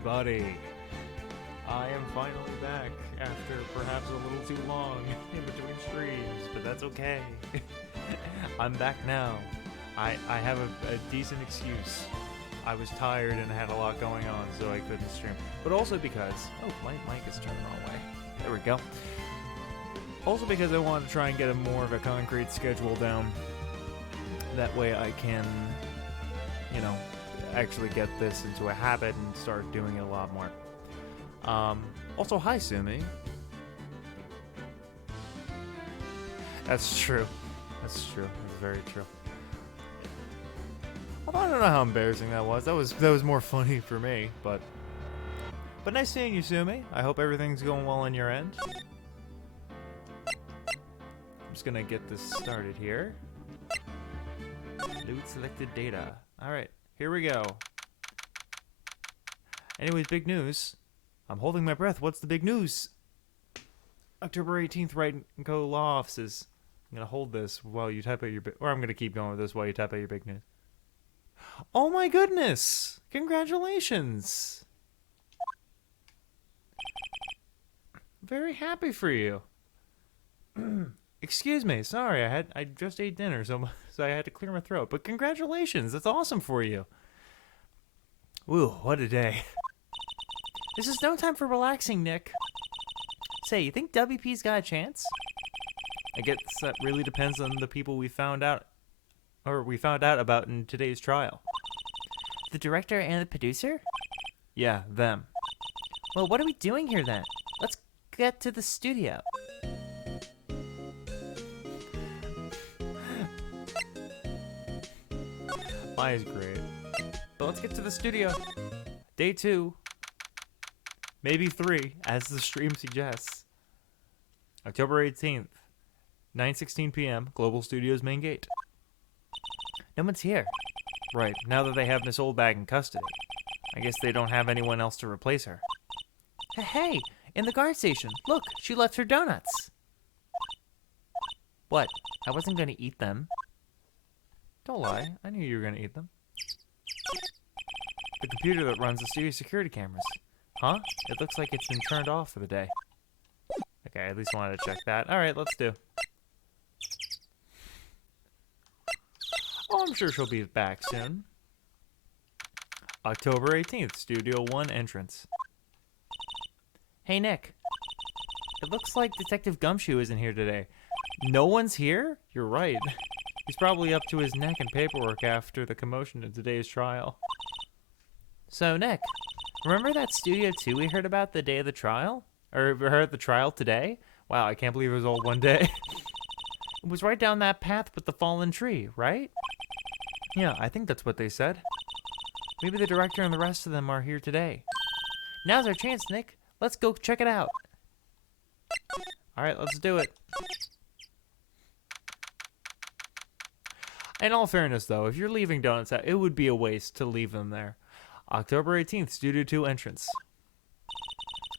everybody. I am finally back after perhaps a little too long in between streams, but that's okay. I'm back now. I have a decent excuse. I was tired and had a lot going on, so I couldn't stream. But also because... Oh, my mic is turned the wrong way. There we go. Also because I wanted to try and get a more of a concrete schedule down. That way I can, you know, actually get this into a habit and start doing it a lot more. Also, hi, Sumi. That's true. That's true. That's very true. I don't know how embarrassing that was. That was more funny for me, but nice seeing you, Sumi. I hope everything's going well on your end. I'm just gonna get this started here. Load selected data. All right, here we go. Anyways, big news. I'm holding my breath. What's the big news? October 18th, Wright & Co. Law Offices. I'm gonna hold this while you type out your or I'm gonna keep going with this while you type out your big news. Oh my goodness! Congratulations! Very happy for you. Excuse me, sorry, I just ate dinner, so I had to clear my throat. But congratulations, that's awesome for you. Woo, what a day. This is no time for relaxing, Nick. Say, you think WP's got a chance? I guess that really depends on the people we found out about in today's trial. The director and the producer? Yeah, them. Well, what are we doing here then? Let's get to the studio. Mine is great. But let's get to the studio. Day 2. Maybe 3, as the stream suggests. October 18th. 9:16 p.m. Global Studios main gate. No one's here. Right, now that they have Miss Oldbag in custody. I guess they don't have anyone else to replace her. Hey, in the guard station. Look, she left her donuts. What? I wasn't going to eat them. Don't lie, I knew you were going to eat them. The computer that runs the studio security cameras. Huh? It looks like it's been turned off for the day. Okay, I at least wanted to check that. Alright, let's do. Oh, I'm sure she'll be back soon. October 18th, Studio 1 entrance. Hey, Nick. It looks like Detective Gumshoe isn't here today. No one's here? You're right. He's probably up to his neck in paperwork after the commotion in today's trial. So, Nick, remember that Studio 2 we heard about the day of the trial? Or we heard the trial today? Wow, I can't believe it was all one day. It was right down that path with the fallen tree, right? Yeah, I think that's what they said. Maybe the director and the rest of them are here today. Now's our chance, Nick. Let's go check it out. Alright, let's do it. In all fairness, though, if you're leaving donuts out, it would be a waste to leave them there. October 18th, Studio 2 entrance.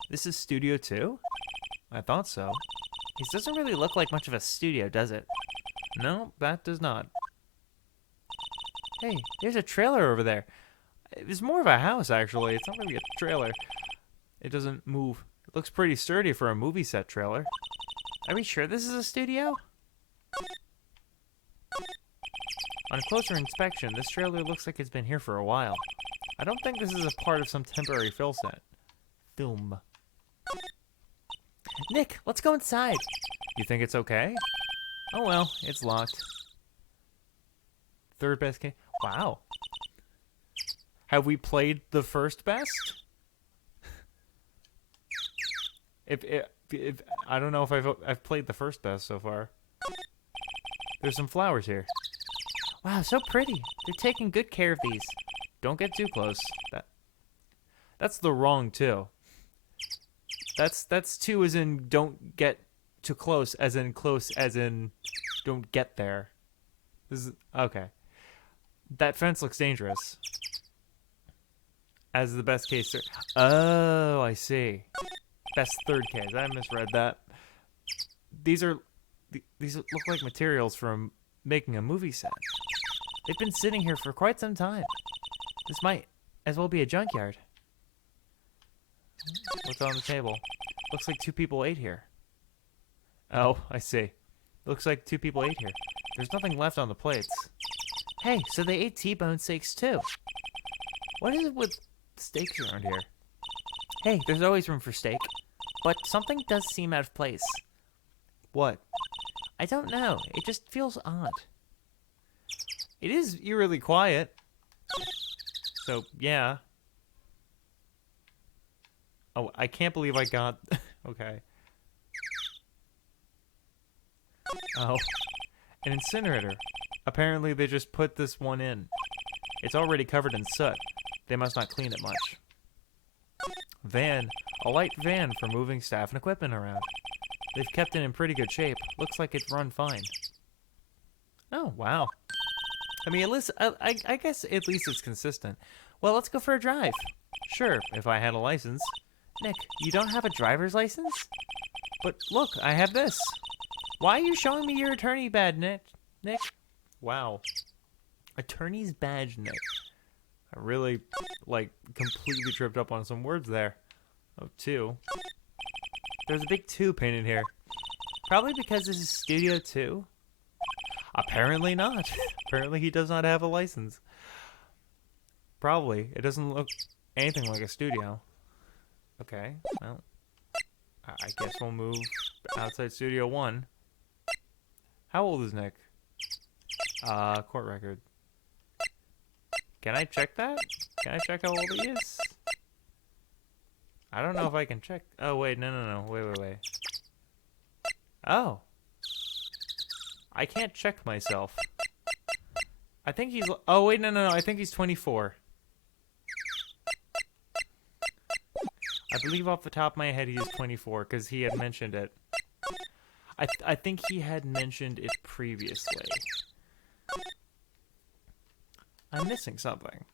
This is Studio 2? I thought so. This doesn't really look like much of a studio, does it? No, that does not. Hey, there's a trailer over there. It's more of a house, actually. It's not really a trailer. It doesn't move. It looks pretty sturdy for a movie set trailer. Are we sure this is a studio? On a closer inspection, this trailer looks like it's been here for a while. I don't think this is a part of some temporary film set. Nick, let's go inside. You think it's okay? Oh well, it's locked. Third best game. Wow. Have we played the first best? if I don't know if I've played the first best so far. There's some flowers here. Wow, so pretty. They're taking good care of these. Don't get too close. That's the wrong 2. That's 2 as in don't get too close as in don't get there. This is okay. That fence looks dangerous. As the best case. Oh, I see. Best third case. I misread that. These look like materials from making a movie set. They've been sitting here for quite some time. This might as well be a junkyard. What's on the table? Looks like 2 people ate here. Oh, I see. Looks like 2 people ate here. There's nothing left on the plates. Hey, so they ate T-bone steaks too. What is it with steaks around here? Hey, there's always room for steak. But something does seem out of place. What? I don't know. It just feels odd. It is eerily quiet. So, yeah. Oh, I can't believe I got... Okay. Oh. An incinerator. Apparently they just put this one in. It's already covered in soot. They must not clean it much. Van. A light van for moving staff and equipment around. They've kept it in pretty good shape. Looks like it's run fine. Oh, wow. I mean, at least, I guess at least it's consistent. Well, let's go for a drive. Sure, if I had a license. Nick, you don't have a driver's license? But look, I have this. Why are you showing me your attorney badge, Nick? Wow. Attorney's badge, Nick. I really, like, completely tripped up on some words there. Oh, 2. There's a big 2 painted here. Probably because this is Studio 2. Apparently not. Apparently he does not have a license. Probably. It doesn't look anything like a studio. Okay, well, I guess we'll move outside Studio 1. How old is Nick? Court record. Can I check that? Can I check how old he is? I don't know if I can check. Oh, wait, no. Wait. Oh. I can't check myself. I think he's... Oh, wait, no. I think he's 24. I believe off the top of my head he is 24 because he had mentioned it. I think he had mentioned it previously. I'm missing something.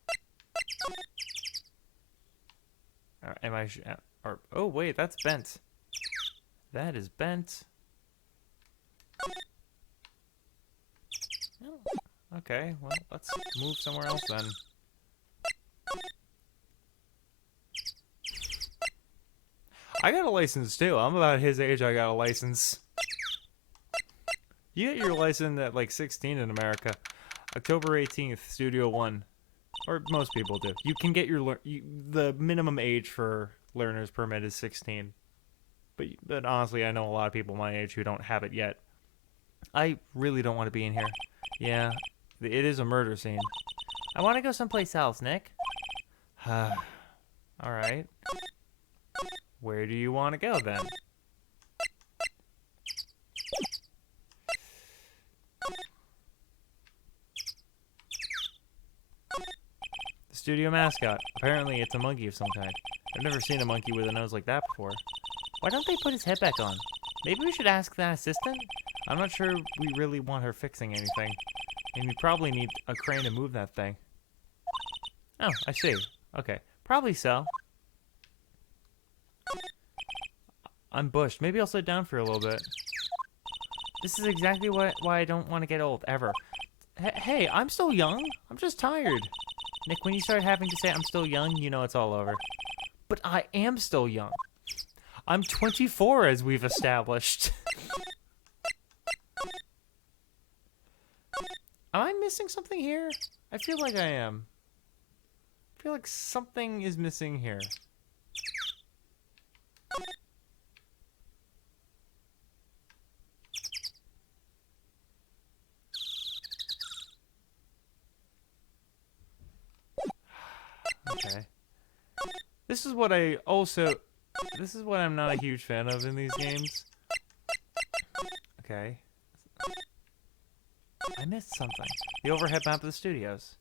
Am I... oh, wait, that's bent. That is bent. Oh, okay, well, let's move somewhere else then. I got a license too. I'm about his age. I got a license. You get your license at like 16 in America. October 18th, Studio 1. Or most people do. You can get your... the minimum age for learner's permit is 16. But honestly, I know a lot of people my age who don't have it yet. I really don't want to be in here. Yeah, it is a murder scene. I want to go someplace else, Nick. Alright. Where do you want to go, then? The studio mascot. Apparently it's a monkey of some kind. I've never seen a monkey with a nose like that before. Why don't they put his head back on? Maybe we should ask that assistant? I'm not sure we really want her fixing anything. And we probably need a crane to move that thing. Oh, I see. Okay. Probably so. I'm bushed. Maybe I'll sit down for a little bit. This is exactly why I don't want to get old, ever. Hey, I'm still young. I'm just tired. Nick, when you start having to say I'm still young, you know it's all over. But I am still young. I'm 24, as we've established. Am I missing something here? I feel like I am. I feel like something is missing here. Okay. This is what I'm not a huge fan of in these games. Okay. I missed something. The overhead map of the studios.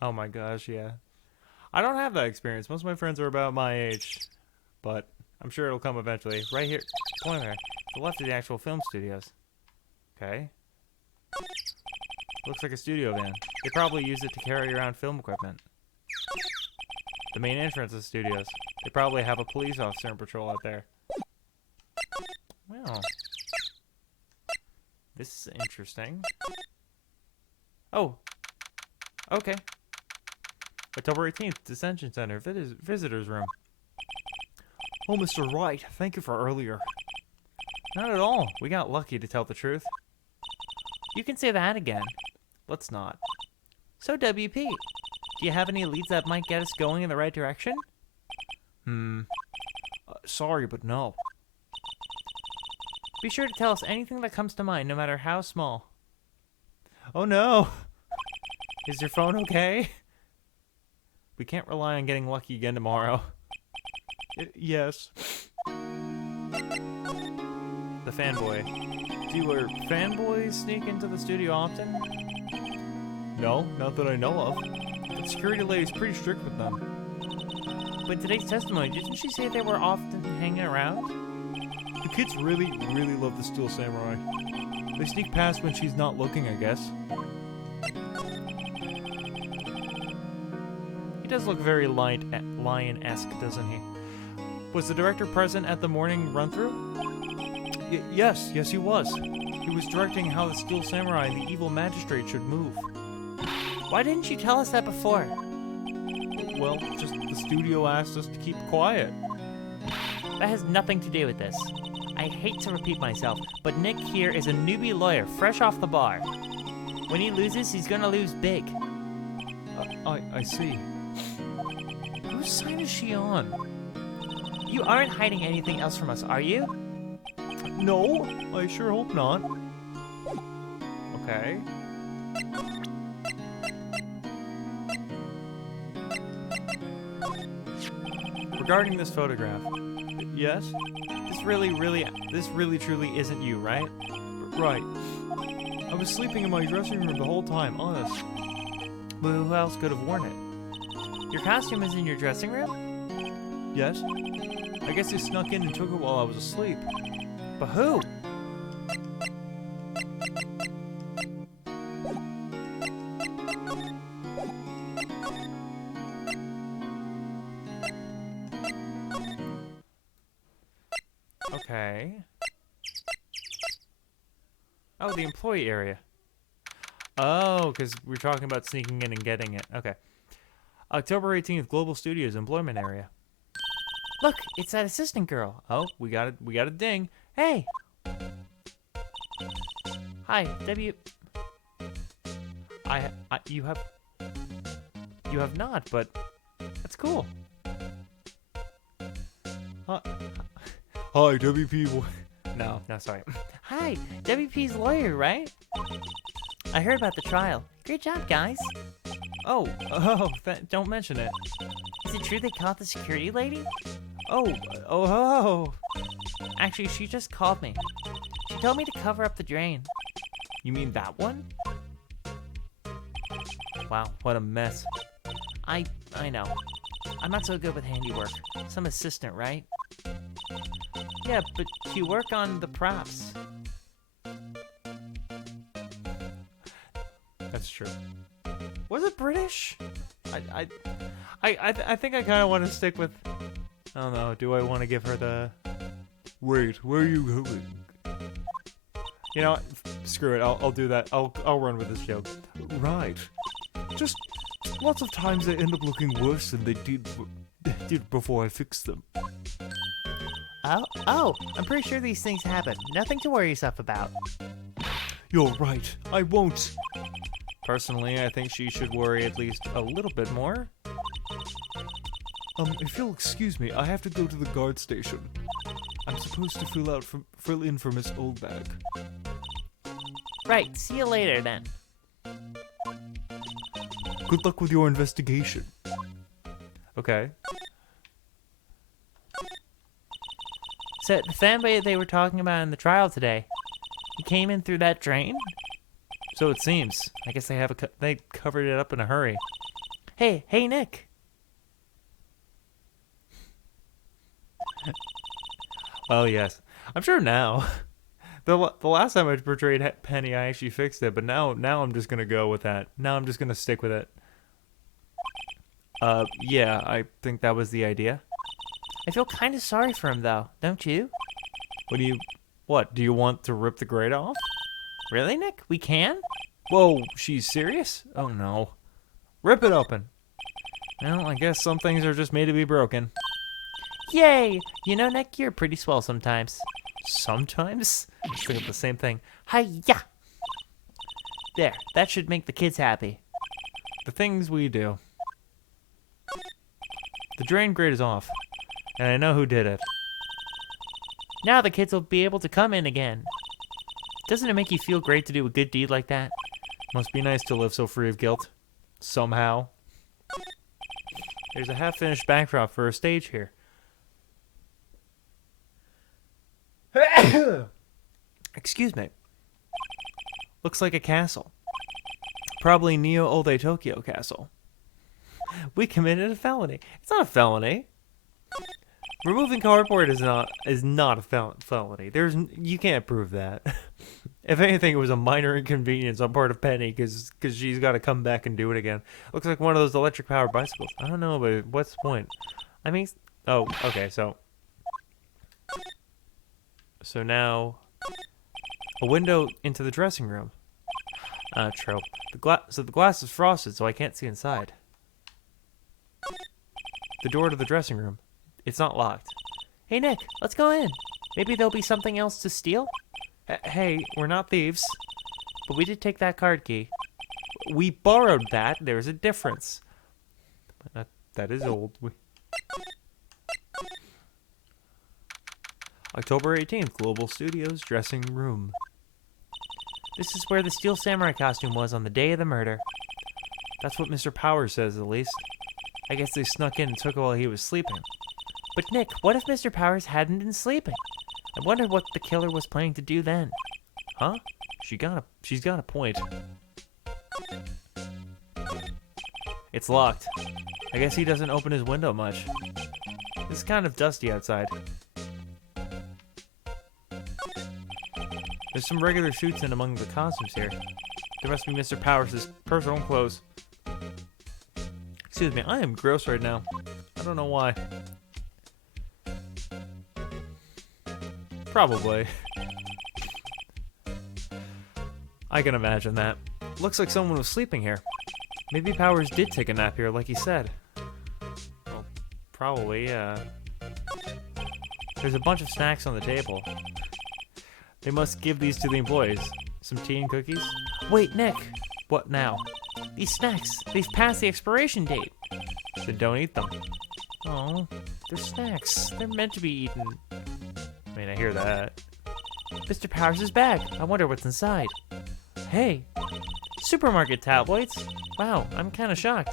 Oh my gosh, yeah. I don't have that experience. Most of my friends are about my age. But I'm sure it'll come eventually. Right here. Pointer. To the left of the actual film studios. Okay. Looks like a studio van. They probably use it to carry around film equipment. The main entrance of the studios. They probably have a police officer in patrol out there. Well. This is interesting. Oh. Okay. October 18th, Detention Center, visitor's room. Oh, Mr. Wright, thank you for earlier. Not at all. We got lucky, to tell the truth. You can say that again. Let's not. So, WP, do you have any leads that might get us going in the right direction? Sorry, but no. Be sure to tell us anything that comes to mind, no matter how small. Oh no! Is your phone okay? We can't rely on getting lucky again tomorrow. Yes. The fanboy. Do your fanboys sneak into the studio often? No, not that I know of. The security lady's pretty strict with them. But today's testimony, didn't she say they were often hanging around? The kids really love the Steel Samurai. They sneak past when she's not looking, I guess. He does look very lion-esque, doesn't he? Was the director present at the morning run-through? Yes, he was. He was directing how the Steel Samurai and the evil magistrate should move. Why didn't you tell us that before? Well, just the studio asked us to keep quiet. That has nothing to do with this. I hate to repeat myself, but Nick here is a newbie lawyer, fresh off the bar. When he loses, he's gonna lose big. I see. Whose side is she on? You aren't hiding anything else from us, are you? No, I sure hope not. Okay. Regarding this photograph, yes? This really truly isn't you, right? Right. I was sleeping in my dressing room the whole time, honest. But who else could have worn it? Your costume is in your dressing room? Yes. I guess you snuck in and took it while I was asleep. But who? Okay. Oh, the employee area. Oh, because we're talking about sneaking in and getting it. Okay. October 18th, Global Studios employment area. Look, it's that assistant girl. Oh, we got a ding. Hey. Hi, you have not, but that's cool. Hi, WP boy. No, sorry. Hi, WP's lawyer, right? I heard about the trial. Great job, guys. Oh, don't mention it. Is it true they caught the security lady? Oh. Actually, she just called me. She told me to cover up the drain. You mean that one? Wow, what a mess. I know. I'm not so good with handiwork. Some assistant, right? Yeah, but you work on the props. That's true. Was it British? I think I kind of want to stick with. I don't know. Do I want to give her the? Wait, where are you going? You know what? Screw it. I'll do that. I'll run with this joke. Right. Just lots of times they end up looking worse than they did before I fixed them. Oh, I'm pretty sure these things happen. Nothing to worry yourself about. You're right. I won't. Personally, I think she should worry at least a little bit more. If you'll excuse me, I have to go to the guard station. I'm supposed to fill in for Miss Oldbag. Right, see you later then. Good luck with your investigation. Okay. So, the fanboy they were talking about in the trial today, he came in through that drain? So it seems. I guess they covered it up in a hurry. Hey, Nick. Oh yes, I'm sure now. The last time I portrayed Penny, I actually fixed it, but now I'm just gonna go with that. Now I'm just gonna stick with it. Yeah, I think that was the idea. I feel kind of sorry for him though, don't you? What? Do you want to rip the grate off? Really, Nick? We can? Whoa, she's serious? Oh no. Rip it open. Well, I guess some things are just made to be broken. Yay! You know, Nick, you're pretty swell sometimes. Sometimes? Just think of the same thing. Hi-ya! There, that should make the kids happy. The things we do. The drain grate is off, and I know who did it. Now the kids will be able to come in again. Doesn't it make you feel great to do a good deed like that? Must be nice to live so free of guilt. Somehow. There's a half-finished backdrop for a stage here. Excuse me. Looks like a castle. Probably Neo Ode Tokyo Castle. We committed a felony. It's not a felony. Removing cardboard is not a felony. You can't prove that. If anything, it was a minor inconvenience on part of Penny because she's got to come back and do it again. Looks like one of those electric powered bicycles. I don't know, but what's the point? I mean, oh, okay, so now a window into the dressing room. Trope. So the glass is frosted, so I can't see inside. The door to the dressing room. It's not locked. Hey, Nick, let's go in. Maybe there'll be something else to steal? Hey, we're not thieves. But we did take that card key. We borrowed that. There's a difference. That is old. October 18th, Global Studios dressing room. This is where the Steel Samurai costume was on the day of the murder. That's what Mr. Powers says, at least. I guess they snuck in and took it while he was sleeping. But Nick, what if Mr. Powers hadn't been sleeping? I wonder what the killer was planning to do then. Huh? She's got a point. It's locked. I guess he doesn't open his window much. It's kind of dusty outside. There's some regular suits in among the costumes here. There must be Mr. Powers' personal clothes. Excuse me, I am gross right now. I don't know why. Probably. I can imagine that. Looks like someone was sleeping here. Maybe Powers did take a nap here, like he said. Well, probably, yeah. There's a bunch of snacks on the table. They must give these to the employees. Some tea and cookies? Wait, Nick. What now? These snacks, they've passed the expiration date. Then don't eat them. Oh, they're snacks. They're meant to be eaten. I mean, I hear that. Mr. Powers' bag. I wonder what's inside. Hey, supermarket tabloids. Wow, I'm kind of shocked.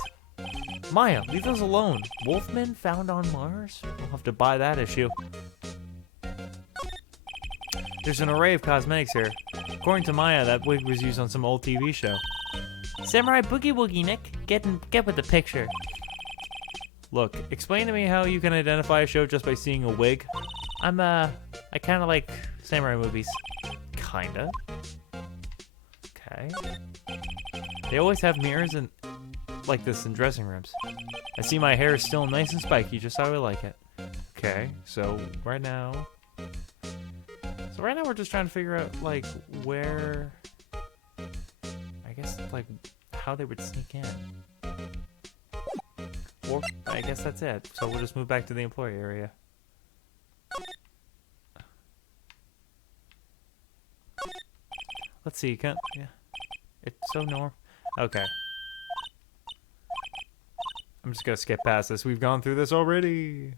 Maya, leave those alone. Wolfmen found on Mars? We'll have to buy that issue. There's an array of cosmetics here. According to Maya, that wig was used on some old TV show. Samurai Boogie Woogie, Nick. Get with the picture. Look, explain to me how you can identify a show just by seeing a wig. I kind of like samurai movies. Kinda. Okay. They always have mirrors and like this in dressing rooms. I see my hair is still nice and spiky, just how I like it. Okay, so right now we're just trying to figure out like where, I guess like how they would sneak in. Or I guess that's it. So we'll just move back to the employee area. Let's see, yeah. It's so normal. Okay. I'm just gonna skip past this. We've gone through this already.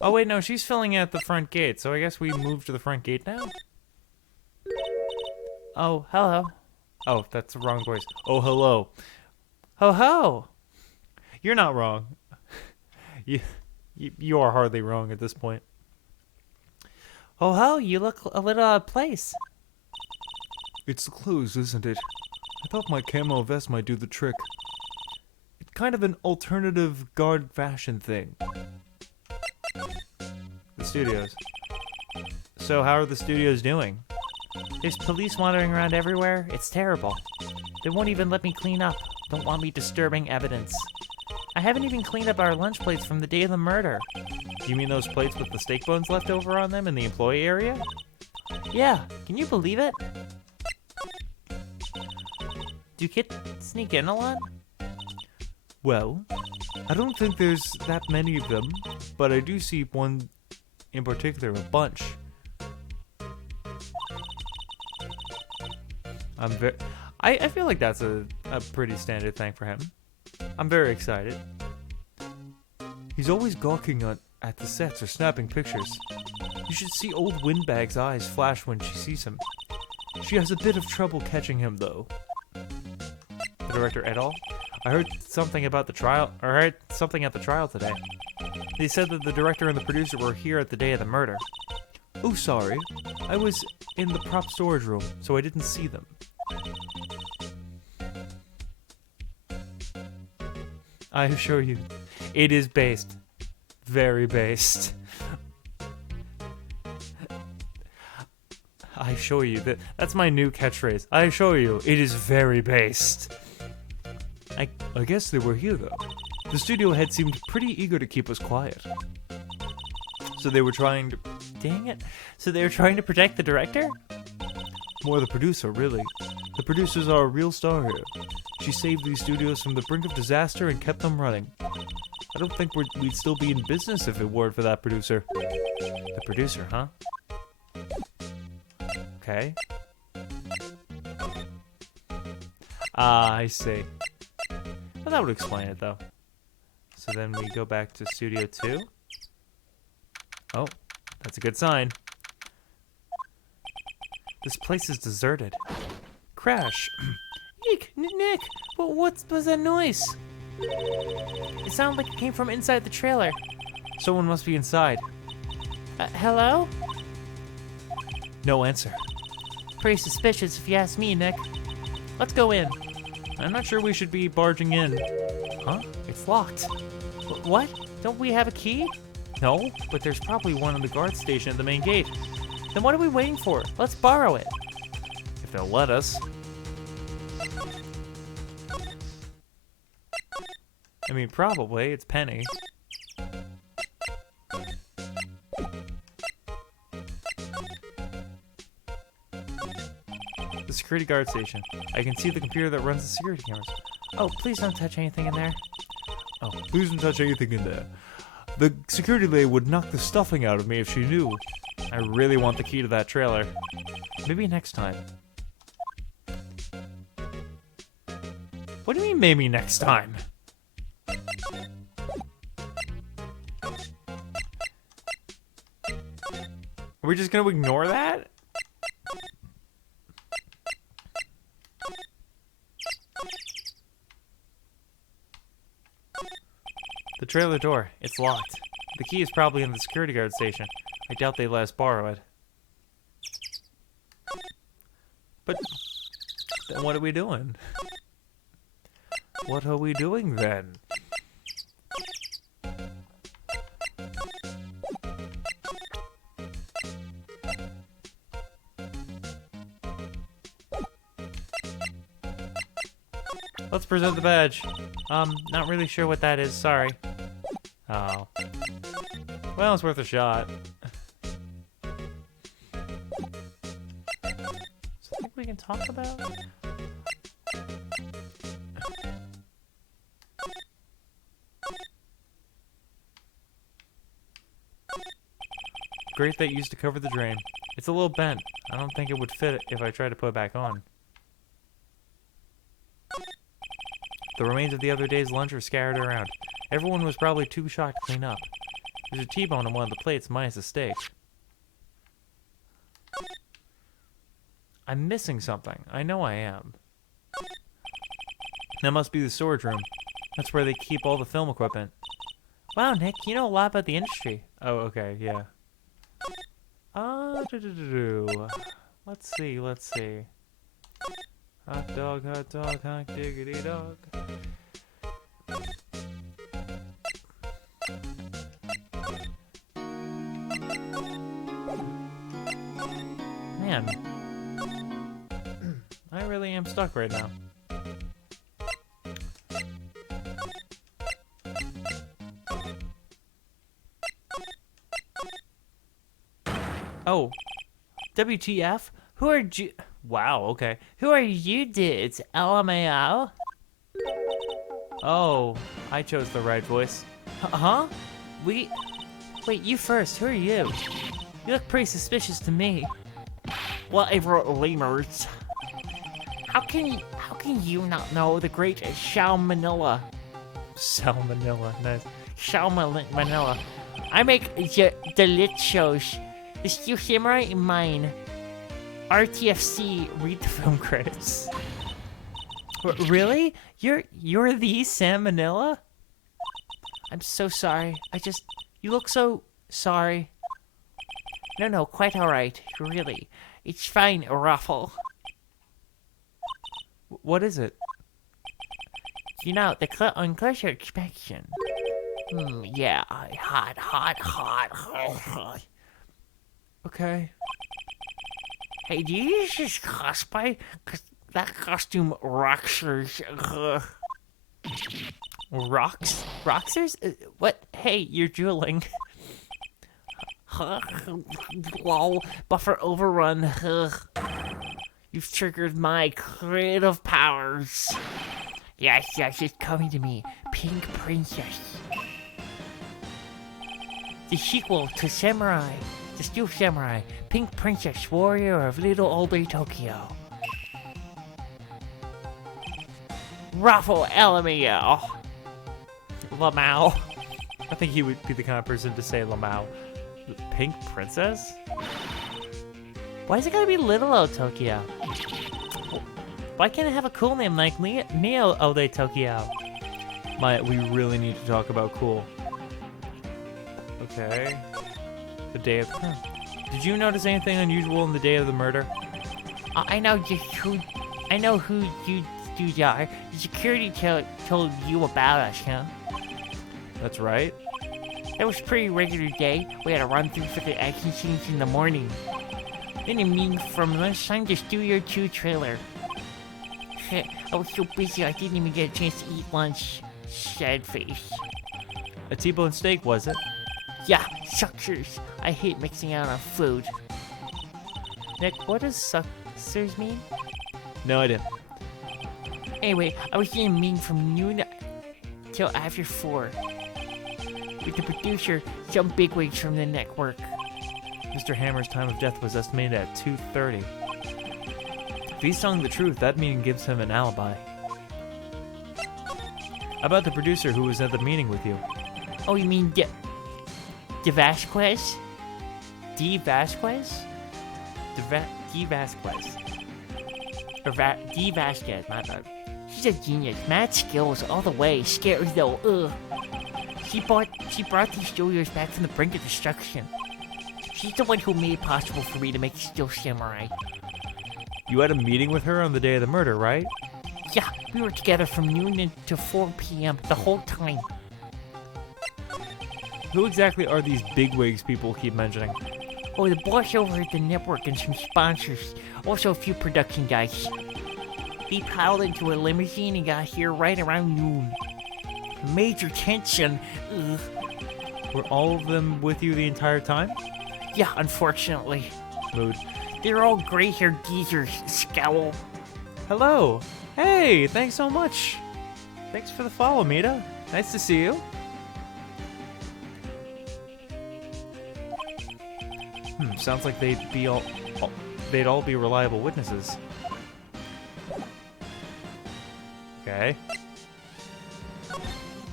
Oh wait, no, she's filling at the front gate, so I guess we move to the front gate now? Oh, hello. Oh, that's the wrong voice. Oh, hello. Ho ho! You're not wrong. You are hardly wrong at this point. Ho ho, you look a little out of place. It's the clothes, isn't it? I thought my camo vest might do the trick. It's kind of an alternative guard fashion thing. The studios. So how are the studios doing? There's police wandering around everywhere. It's terrible. They won't even let me clean up. Don't want me disturbing evidence. I haven't even cleaned up our lunch plates from the day of the murder. You mean those plates with the steak bones left over on them in the employee area? Yeah, can you believe it? Do kids sneak in a lot? Well, I don't think there's that many of them, but I do see one in particular, a bunch. I feel like that's a pretty standard thing for him. I'm very excited. He's always gawking at the sets or snapping pictures. You should see old Windbag's eyes flash when she sees him. She has a bit of trouble catching him, though. The director et al. I heard something about the trial. I heard something at the trial today. They said that the director and the producer were here at the day of the murder. Oh, sorry. I was in the prop storage room, so I didn't see them. I assure you, it is based. Very based. I assure you, that's my new catchphrase. I assure you, it is very based. I guess they were here, though. The studio head seemed pretty eager to keep us quiet. So they were trying to... Dang it. So they were trying to protect the director? More the producer, really. The producers are a real star here. She saved these studios from the brink of disaster and kept them running. I don't think we'd still be in business if it weren't for that producer. The producer, huh? Okay. Ah, I see. Well, that would explain it, though. So then we go back to Studio 2. Oh, that's a good sign. This place is deserted. Crash. Nick, what was that noise? It sounded like it came from inside the trailer. Someone must be inside. Hello? No answer. Pretty suspicious if you ask me, Nick. Let's go in. I'm not sure we should be barging in. Huh? It's locked. What? Don't we have a key? No, but there's probably one in the guard station at the main gate. Then what are we waiting for? Let's borrow it. If they'll let us. I mean, probably. It's Penny. The security guard station. I can see the computer that runs the security cameras. Oh, please don't touch anything in there. Oh, please don't touch anything in there. The security lady would knock the stuffing out of me if she knew. I really want the key to that trailer. Maybe next time. What do you mean, maybe next time? Are we just gonna ignore that? The trailer door. It's locked. The key is probably in the security guard station. I doubt they let us borrow it. But then what are we doing? What are we doing then? Let's present the badge. Not really sure what that is, sorry. Oh. Well, it's worth a shot. Something we can talk about? Grate that used to cover the drain. It's a little bent. I don't think it would fit if I tried to put it back on. The remains of the other day's lunch are scattered around. Everyone was probably too shocked to clean up. There's a T-bone on one of the plates minus a steak. I'm missing something. I know I am. That must be the storage room. That's where they keep all the film equipment. Wow, Nick, you know a lot about the industry. Oh, okay, yeah. Let's see. Hot dog, hot diggity dog. Man, I really am stuck right now. Oh, WTF? Who are you? Wow, okay. Who are you dudes? LMAO? Oh, I chose the right voice. Huh? Wait, you first. Who are you? You look pretty suspicious to me. Whatever, lemurs. How can you not know the great Salmonella? Salmonella, nice. Salmonella. I make the delicious. The Steel Samurai in mine. RTFC. Read the film credits. Really? You're the Salmonella? I'm so sorry. You look so sorry. No, quite alright. Really. It's fine, Ruffle. What is it? You know, the uncloser inspection. Yeah, hot. Okay. Hey, do you use this cosplay? Cause that costume rocks. Roxers? What? Hey, you're drooling. Lol, buffer overrun. You've triggered my creative powers. Yes, it's coming to me. Pink Princess. The sequel to Samurai, the Steel Samurai, Pink Princess, Warrior of Little Old Tokyo. Ruffle LMAO. Lamau. I think he would be the kind of person to say Lamau. Pink Princess? Why is it gotta be Little Old Tokyo? Why can't it have a cool name like Neo Ode Tokyo? We really need to talk about cool. Okay. The day of... Did you notice anything unusual in the day of the murder? I know who you dudes are. The security told you about us, huh? That's right. It was a pretty regular day. We had a run through for the action scenes in the morning. Then a meeting from lunchtime to Studio 2 trailer. I was so busy I didn't even get a chance to eat lunch. Sad face. A T-bone steak, was it? Yeah, suckers. I hate mixing out on food. Nick, what does suckers mean? No idea. Anyway, I was in a meeting from noon till after 4. With the producer, some bigwigs from the network. Mr. Hammer's time of death was estimated at 2:30. If he's telling the truth, that meeting gives him an alibi. How about the producer who was at the meeting with you? Oh, you mean De Vasquez? D. Vasquez? D. Vasquez. Or D. Vasquez, my bad. She's a genius. Mad skills all the way. Scary though, ugh. She brought these studios back from the brink of destruction. She's the one who made it possible for me to make Steel Samurai. You had a meeting with her on the day of the murder, right? Yeah, we were together from noon until 4 p.m. the whole time. Who exactly are these bigwigs people keep mentioning? Oh, the boss over at the network and some sponsors. Also a few production guys. We piled into a limousine and got here right around noon. Major tension. Ugh. Were all of them with you the entire time? Yeah, unfortunately. Mood. They're all gray-haired geezers. Scowl. Hello. Hey, thanks so much. Thanks for the follow, Mita. Nice to see you. Sounds like they'd all be reliable witnesses. Okay.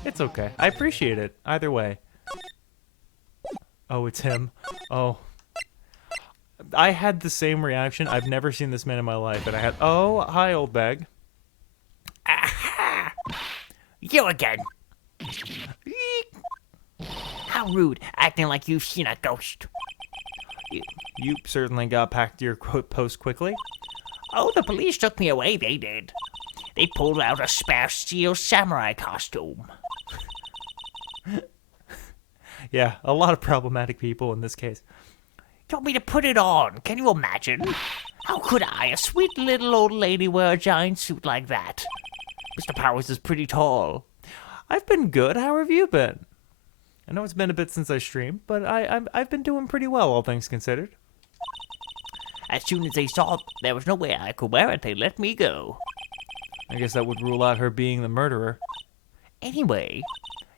It's okay. I appreciate it. Either way. Oh, it's him. Oh. I had the same reaction. I've never seen this man in my life, and I had, oh, hi, old bag. Aha! You again. How rude, acting like you've seen a ghost. You certainly got back to your post quickly. Oh, the police took me away, they did. They pulled out a spare Steel Samurai costume. Yeah, a lot of problematic people in this case. Told me to put it on. Can you imagine? How could I, a sweet little old lady, wear a giant suit like that? Mr. Powers is pretty tall. I've been good. How have you been? I know it's been a bit since I streamed, but I've been doing pretty well, all things considered. As soon as they saw there was no way I could wear it, they let me go. I guess that would rule out her being the murderer. Anyway,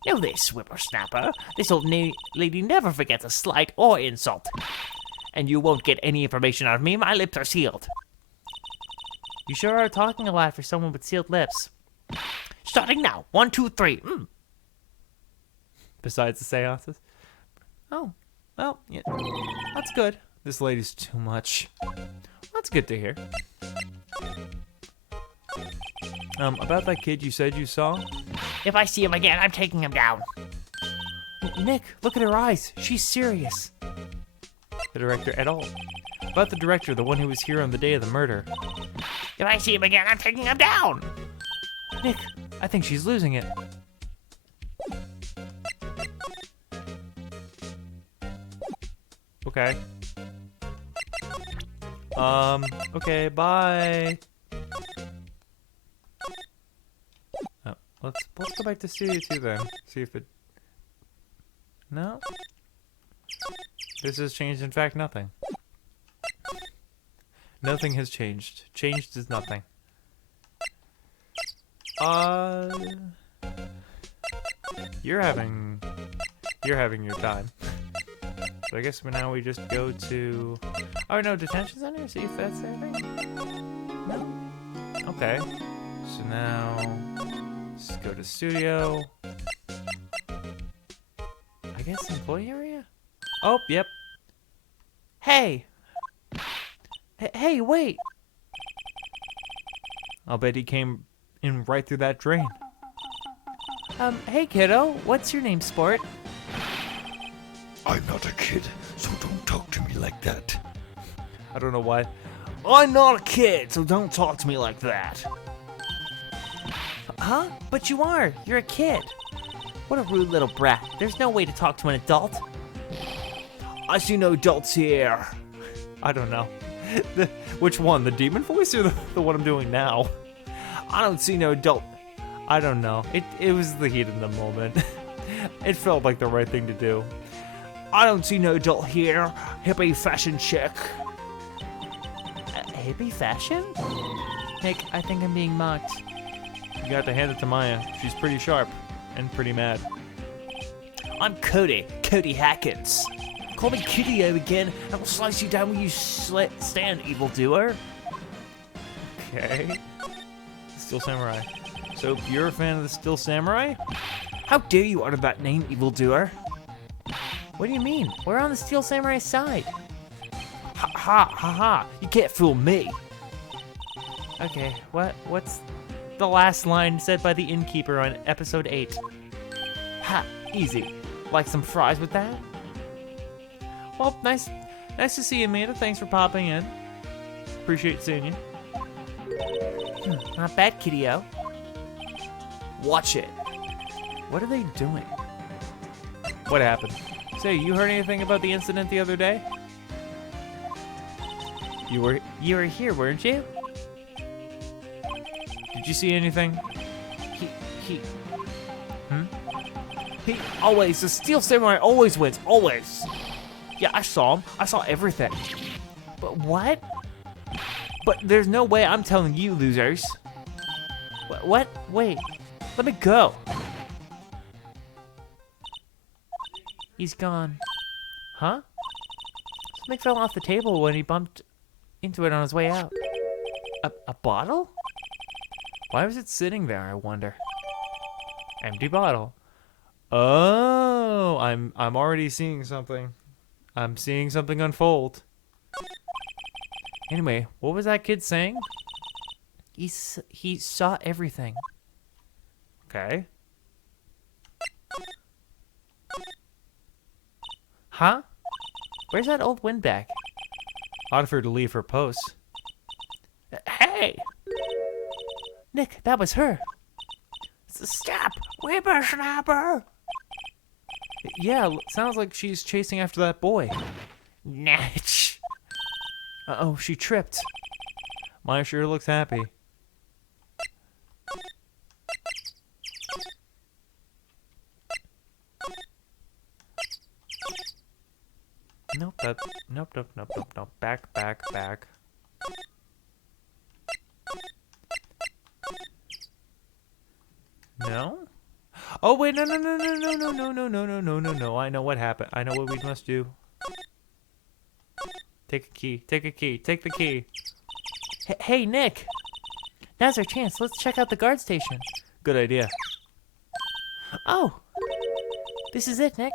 know this, whippersnapper. This old lady never forgets a slight or insult. And you won't get any information out of me. My lips are sealed. You sure are talking a lot for someone with sealed lips. Starting now. 1, 2, 3. Besides the seances. Oh, well, yeah, that's good. This lady's too much. That's good to hear. About that kid you said you saw? If I see him again, I'm taking him down. Nick, look at her eyes. She's serious. The director at all. About the director, the one who was here on the day of the murder. If I see him again, I'm taking him down. Nick, I think she's losing it. Okay. Okay, bye. Oh, let's go back to Studio 2 then. See if it... No? This has changed, in fact, nothing. Nothing has changed. Changed is nothing. You're having your time. So I guess now we just go to... Oh, no, detention center? See if that's anything? No? Okay. So now... Let's go to studio. I guess employee area? Oh, yep. Hey! Hey, wait! I'll bet he came in right through that drain. Hey kiddo, what's your name, sport? I'm not a kid, so don't talk to me like that. I don't know why. I'm not a kid, so don't talk to me like that. Huh? But you are. You're a kid. What a rude little brat. There's no way to talk to an adult. I see no adults here. I don't know. Which one? The demon voice or the one I'm doing now? I don't see no adult. I don't know. It was the heat of the moment. It felt like the right thing to do. I don't see no adult here. Hippie fashion chick. Hippie fashion? Nick, I think I'm being mocked. You got to hand it to Maya. She's pretty sharp and pretty mad. I'm Cody Hackins. Call me Kitty-O again, and I'll slice you down where you stand, evildoer. Okay. Steel Samurai. So you're a fan of the Steel Samurai? How dare you utter that name, evildoer? What do you mean? We're on the Steel Samurai side. Ha ha ha ha! You can't fool me. Okay, what's the last line said by the innkeeper on episode 8? Ha! Easy. Like some fries with that? Well, nice to see you, Amanda. Thanks for popping in. Appreciate seeing you. Not bad, Kitty-O. Watch it. What are they doing? What happened? Say, you heard anything about the incident the other day? You were here, weren't you? Did you see anything? He always, the Steel Samurai always wins, always. Yeah, I saw him. I saw everything. But what? But there's no way I'm telling you, losers. What? Wait. Let me go. He's gone. Huh? Something fell off the table when he bumped into it on his way out. A bottle? Why was it sitting there, I wonder? Empty bottle. Oh, I'm already seeing something. I'm seeing something unfold. Anyway, what was that kid saying? He saw everything. Okay. Huh? Where's that old windbag? Odd for her to leave her post. Hey! Nick, that was her. Stop! Whippersnapper! Yeah, sounds like she's chasing after that boy. Natch! Uh-oh, she tripped. Maya sure looks happy. Nope. Back. No? Oh wait, no. I know what happened. I know what we must do. Take a key. Take a key. Take the key. Hey, Nick. Now's our chance. Let's check out the guard station. Good idea. Oh, this is it, Nick.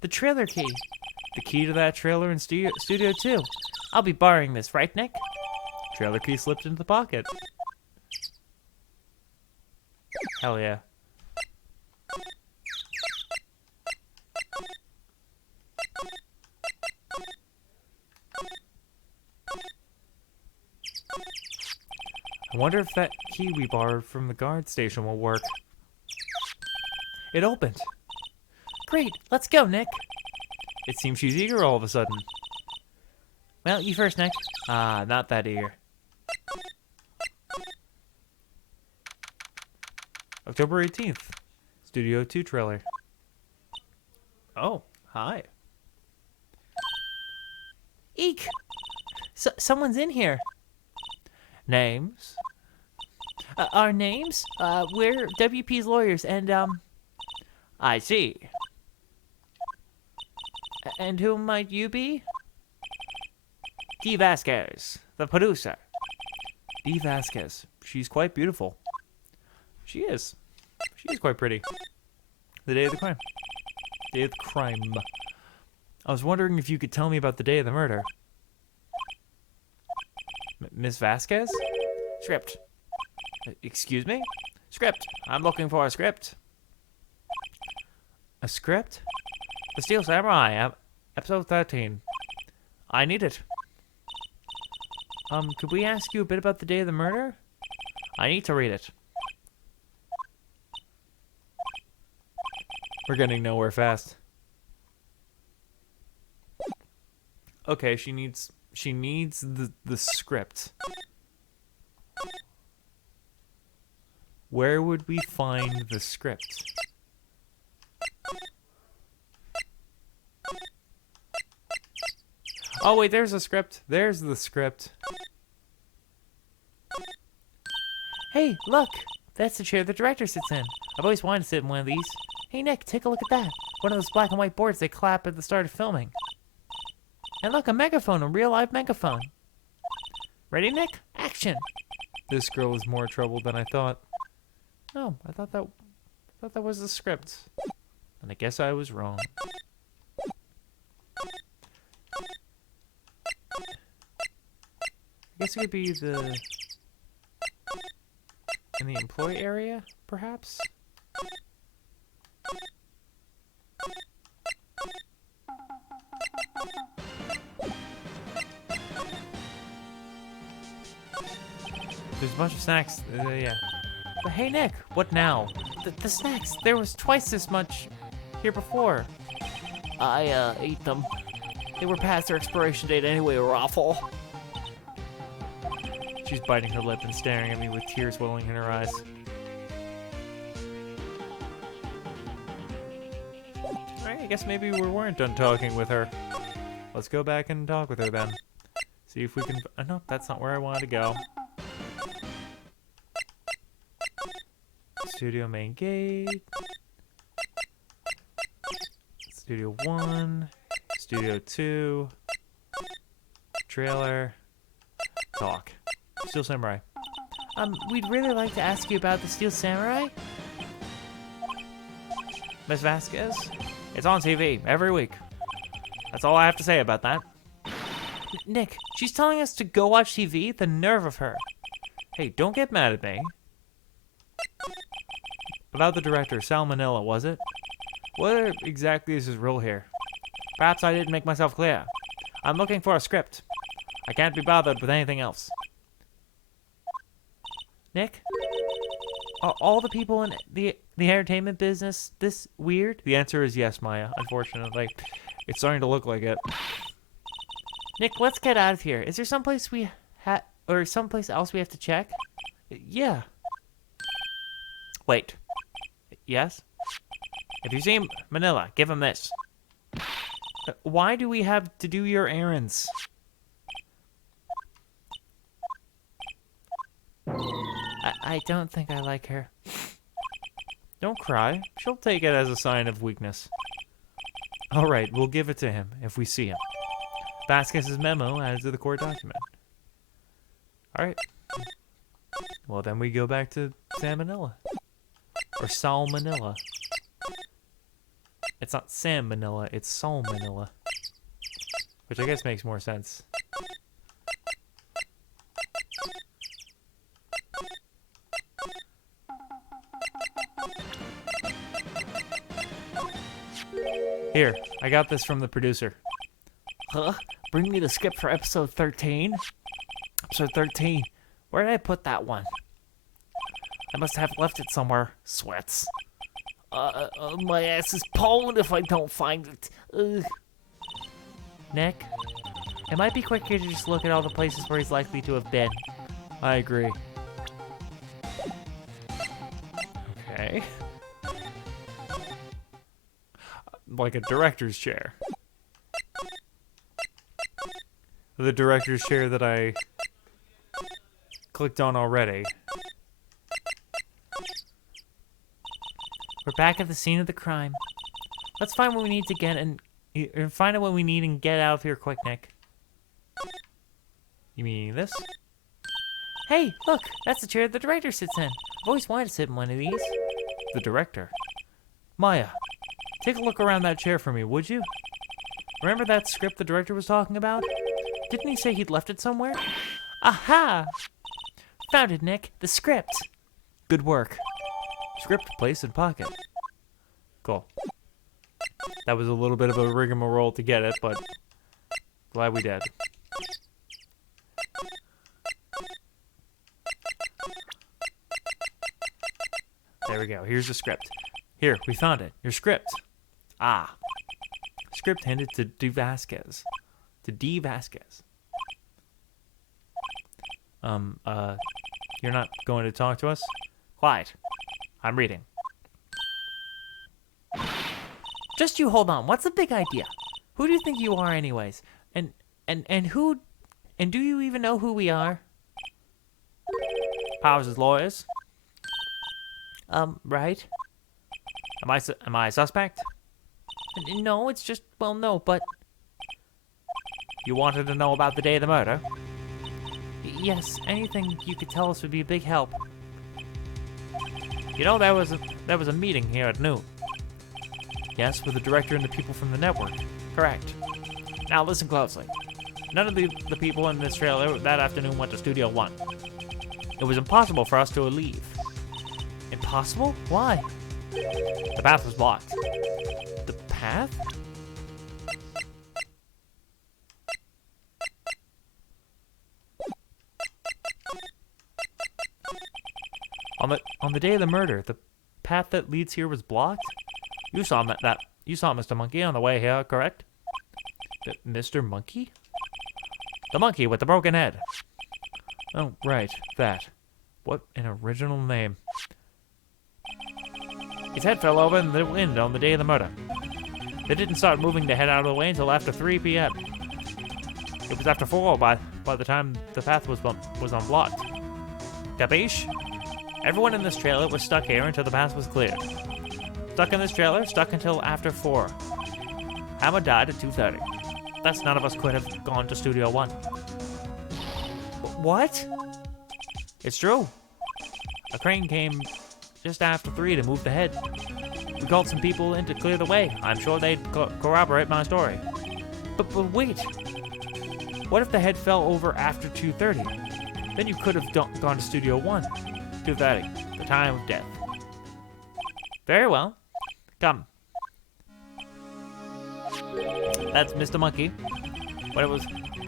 The trailer key. The key to that trailer in Studio 2. I'll be borrowing this, right, Nick? Trailer key slipped into the pocket. Hell yeah. I wonder if that key we borrowed from the guard station will work. It opened. Great, let's go, Nick. It seems she's eager all of a sudden. Well, you first, Nick. Ah, not that eager. October 18th. Studio 2 trailer. Oh, hi. Eek! Someone's in here. Names? Our names? We're WP's lawyers, and, I see. and who might you be? Dee Vasquez, the producer. Dee Vasquez. She's quite beautiful. She is. She is quite pretty. The day of the crime. Day of the crime. I was wondering if you could tell me about the day of the murder. Miss Vasquez? Script. Excuse me? Script. I'm looking for a script. A script? The Steel Samurai, episode 13. I need it. Could we ask you a bit about the day of the murder? I need to read it. We're getting nowhere fast. Okay, she needs the script. Where would we find the script? Oh wait, there's a script. There's the script. Hey, look! That's the chair the director sits in. I've always wanted to sit in one of these. Hey, Nick, take a look at that. One of those black and white boards they clap at the start of filming. And look, a megaphone, a real live megaphone. Ready, Nick? Action! This girl is more trouble than I thought. Oh, I thought that was the script. And I guess I was wrong. I guess it could be in the employee area, perhaps? There's a bunch of snacks. Yeah. But hey, Nick, What now? the snacks, there was twice this much here before. I, ate them. They were past their expiration date anyway, Raffle. She's biting her lip and staring at me with tears welling in her eyes. Alright, I guess maybe we weren't done talking with her. Let's go back and talk with her then. See if we can... no, that's not where I wanted to go. Studio main gate. Studio 1. Studio 2. Trailer. Talk. Steel Samurai. We'd really like to ask you about the Steel Samurai. Miss Vasquez? It's on TV every week. That's all I have to say about that. Nick, she's telling us to go watch TV? The nerve of her. Hey, don't get mad at me. About the director, Sal Manila, was it? What exactly is his role here? Perhaps I didn't make myself clear. I'm looking for a script. I can't be bothered with anything else. Nick? Are all the people in the entertainment business this weird? The answer is yes, Maya, unfortunately. It's starting to look like it. Nick, let's get out of here. Is there someplace or someplace else we have to check? Yeah. Wait. Yes? If you see Manila, give him this. Why do we have to do your errands? I don't think I like her. Don't cry. She'll take it as a sign of weakness. All right, we'll give it to him if we see him. Vasquez's memo added to the court document. All right. Well, then we go back to Salmonella. Or Salmonella. It's not Salmonella, it's Salmonella. Which I guess makes more sense. Here, I got this from the producer. Huh? Bring me the script for episode 13? Episode 13. Where did I put that one? I must have left it somewhere. Sweats. My ass is pulling if I don't find it. Ugh. Nick, It might be quicker to just look at all the places where he's likely to have been. I agree. Okay. Like a director's chair. The director's chair that I clicked on already. We're back at the scene of the crime. Let's find what we need to get and find out what we need and get out of here quick, Nick. You mean this? Hey, look, that's the chair the director sits in. I've always wanted to sit in one of these. The director. Maya, take a look around that chair for me, would you? Remember that script the director was talking about? Didn't he say he'd left it somewhere? Aha! Found it, Nick. The script. Good work. Script placed in pocket. Cool. That was a little bit of a rigmarole to get it, but glad we did. There we go. Here's the script. Here, we found it. Your script. Ah. Script handed to D. Vasquez. To D. Vasquez. You're not going to talk to us? Quiet. I'm reading. Just you hold on. What's the big idea? Who do you think you are anyways? And do you even know who we are? Powers as lawyers. Right? Am I a suspect? No, it's just, well, no, but... You wanted to know about the day of the murder? Yes, anything you could tell us would be a big help. You know, there was a meeting here at noon. Yes, with the director and the people from the network. Correct. Now listen closely. None of the people in this trailer that afternoon went to Studio One. It was impossible for us to leave. Impossible? Why? The path was blocked. The path? On the day of the murder, the path that leads here was blocked? You saw Mr. Monkey on the way here, correct? Mr. Monkey? The monkey with the broken head. Oh, right, that. What an original name. His head fell over in the wind on the day of the murder. They didn't start moving the head out of the way until after 3 p.m. It was after 4 by the time the path was unblocked. Capiche? Everyone in this trailer was stuck here until the path was cleared. Stuck in this trailer, stuck until after 4. Hammer died at 2:30. Thus, none of us could have gone to Studio One. What? It's true. A crane came just after 3 to move the head. We called some people in to clear the way. I'm sure they'd corroborate my story. But wait. What if the head fell over after 2:30? Then you could have gone to Studio One. 2:30, the time of death. Very well. Come. That's Mr. Monkey. When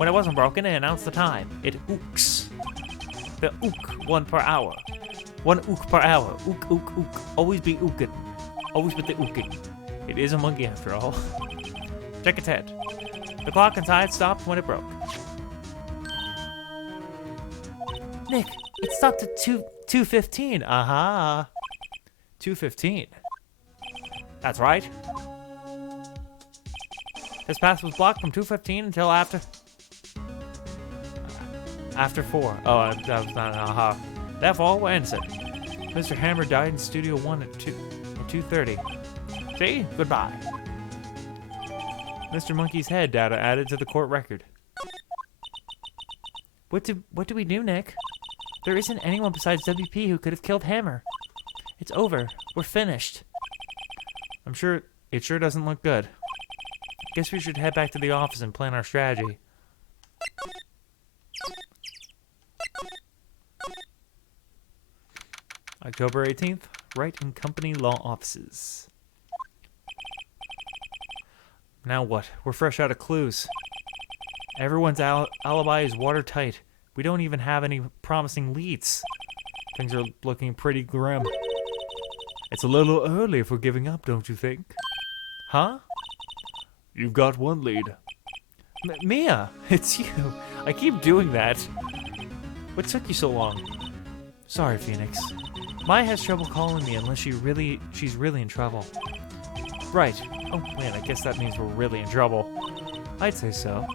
it wasn't broken, it announced the time. It ooks. The ook, 1 per hour. 1 ook per hour. Ook, ook, ook. Always be ooking. Always with the ooking. It is a monkey after all. Check its head. The clock inside stopped when it broke. Nick, it stopped at 2:15. Aha. 2:15. That's right. This path was blocked from 2:15 until after 4. Oh, that was not an aha. Therefore, we're innocent. Mr. Hammer died in Studio 1 at 2. 2:30. See? Goodbye. Mr. Monkey's head data added to the court record. What do we do, Nick? There isn't anyone besides WP who could have killed Hammer. It's over. We're finished. I'm sure it sure doesn't look good. Guess we should head back to the office and plan our strategy. October 18th, Wright and Company Law Offices. Now what? We're fresh out of clues. Everyone's alibi is watertight. We don't even have any promising leads. Things are looking pretty grim. It's a little early for giving up, don't you think? Huh? You've got one lead. Mia, it's you. I keep doing that. What took you so long? Sorry, Phoenix. Maya has trouble calling me unless she's really in trouble. Right. Oh man, I guess that means we're really in trouble. I'd say so.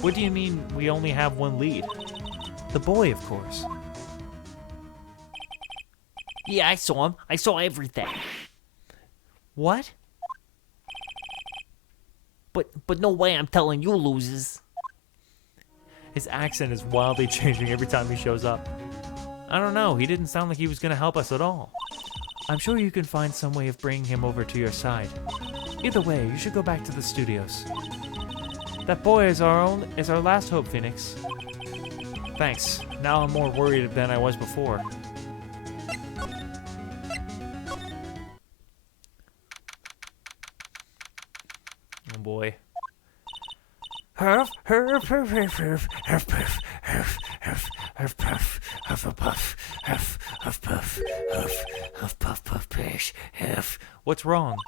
What do you mean we only have one lead? The boy, of course. Yeah, I saw him. I saw everything. What? But no way I'm telling you losers. His accent is wildly changing every time he shows up. I don't know, he didn't sound like he was going to help us at all. I'm sure you can find some way of bringing him over to your side. Either way, you should go back to the studios. That boy is our last hope, Phoenix. Thanks. Now I'm more worried than I was before. Oh boy. Huff, huff, huff, huff, huff, huff, puff, huff, huff, huff, puff, huff, a puff, huff, huff, puff, huff, huff, puff, puff, pish, huff. What's wrong?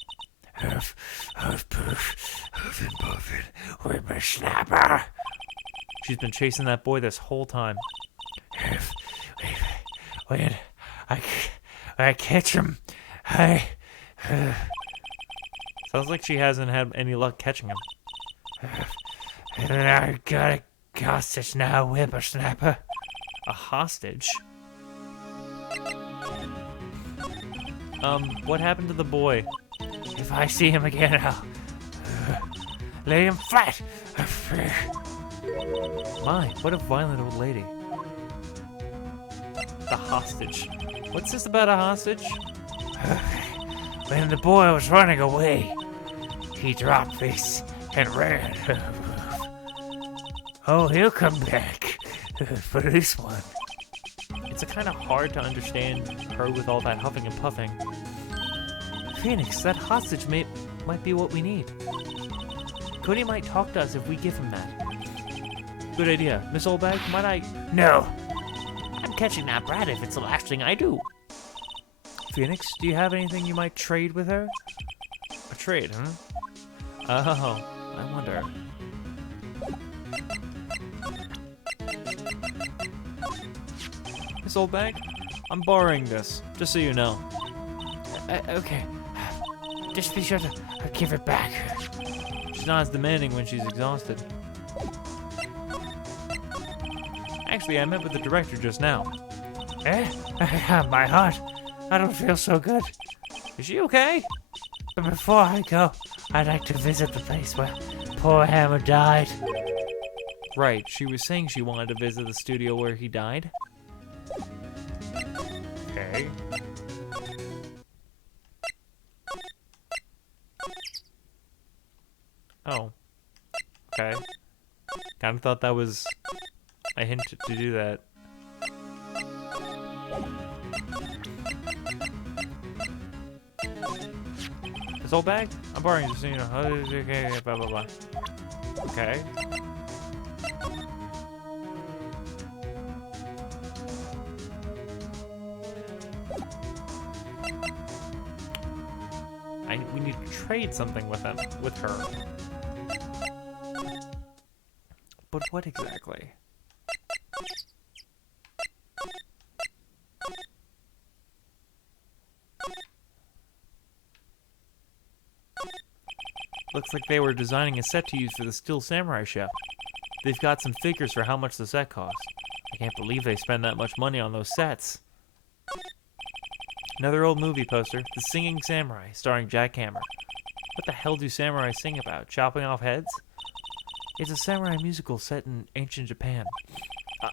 Huff, huff, puff, huffin' puffin' with my snapper. She's been chasing that boy this whole time. Huff, when I catch him, I... Sounds like she hasn't had any luck catching him. And I got a hostage now, whippersnapper. A hostage? What happened to the boy? If I see him again, I'll lay him flat. My, what a violent old lady. The hostage. What's this about a hostage? When the boy was running away, he dropped this and ran. Oh, he'll come back for this one. It's kind of hard to understand her with all that huffing and puffing. Phoenix, that hostage might be what we need. Cody might talk to us if we give him that. Good idea. Miss Oldbag, might I... No. I'm catching that brat if it's the last thing I do. Phoenix, do you have anything you might trade with her? A trade, huh? Oh, I wonder. Miss Oldbag, I'm borrowing this, just so you know. Okay. Just be sure to give it back. She's not as demanding when she's exhausted. Actually, I met with the director just now. My heart. I don't feel so good. Is she okay? But before I go, I'd like to visit the place where poor Hammer died. Right, she was saying she wanted to visit the studio where he died. Okay. Oh. Okay. Kind of thought that was a hint to do that. This old bag? I'm borrowing just so you know. Okay, blah, blah, blah. Okay. We need to trade something with him, with her. But what exactly? Looks like they were designing a set to use for the Steel Samurai show. They've got some figures for how much the set cost. I can't believe they spend that much money on those sets. Another old movie poster, The Singing Samurai, starring Jack Hammer. What the hell do samurai sing about? Chopping off heads? It's a samurai musical set in ancient Japan.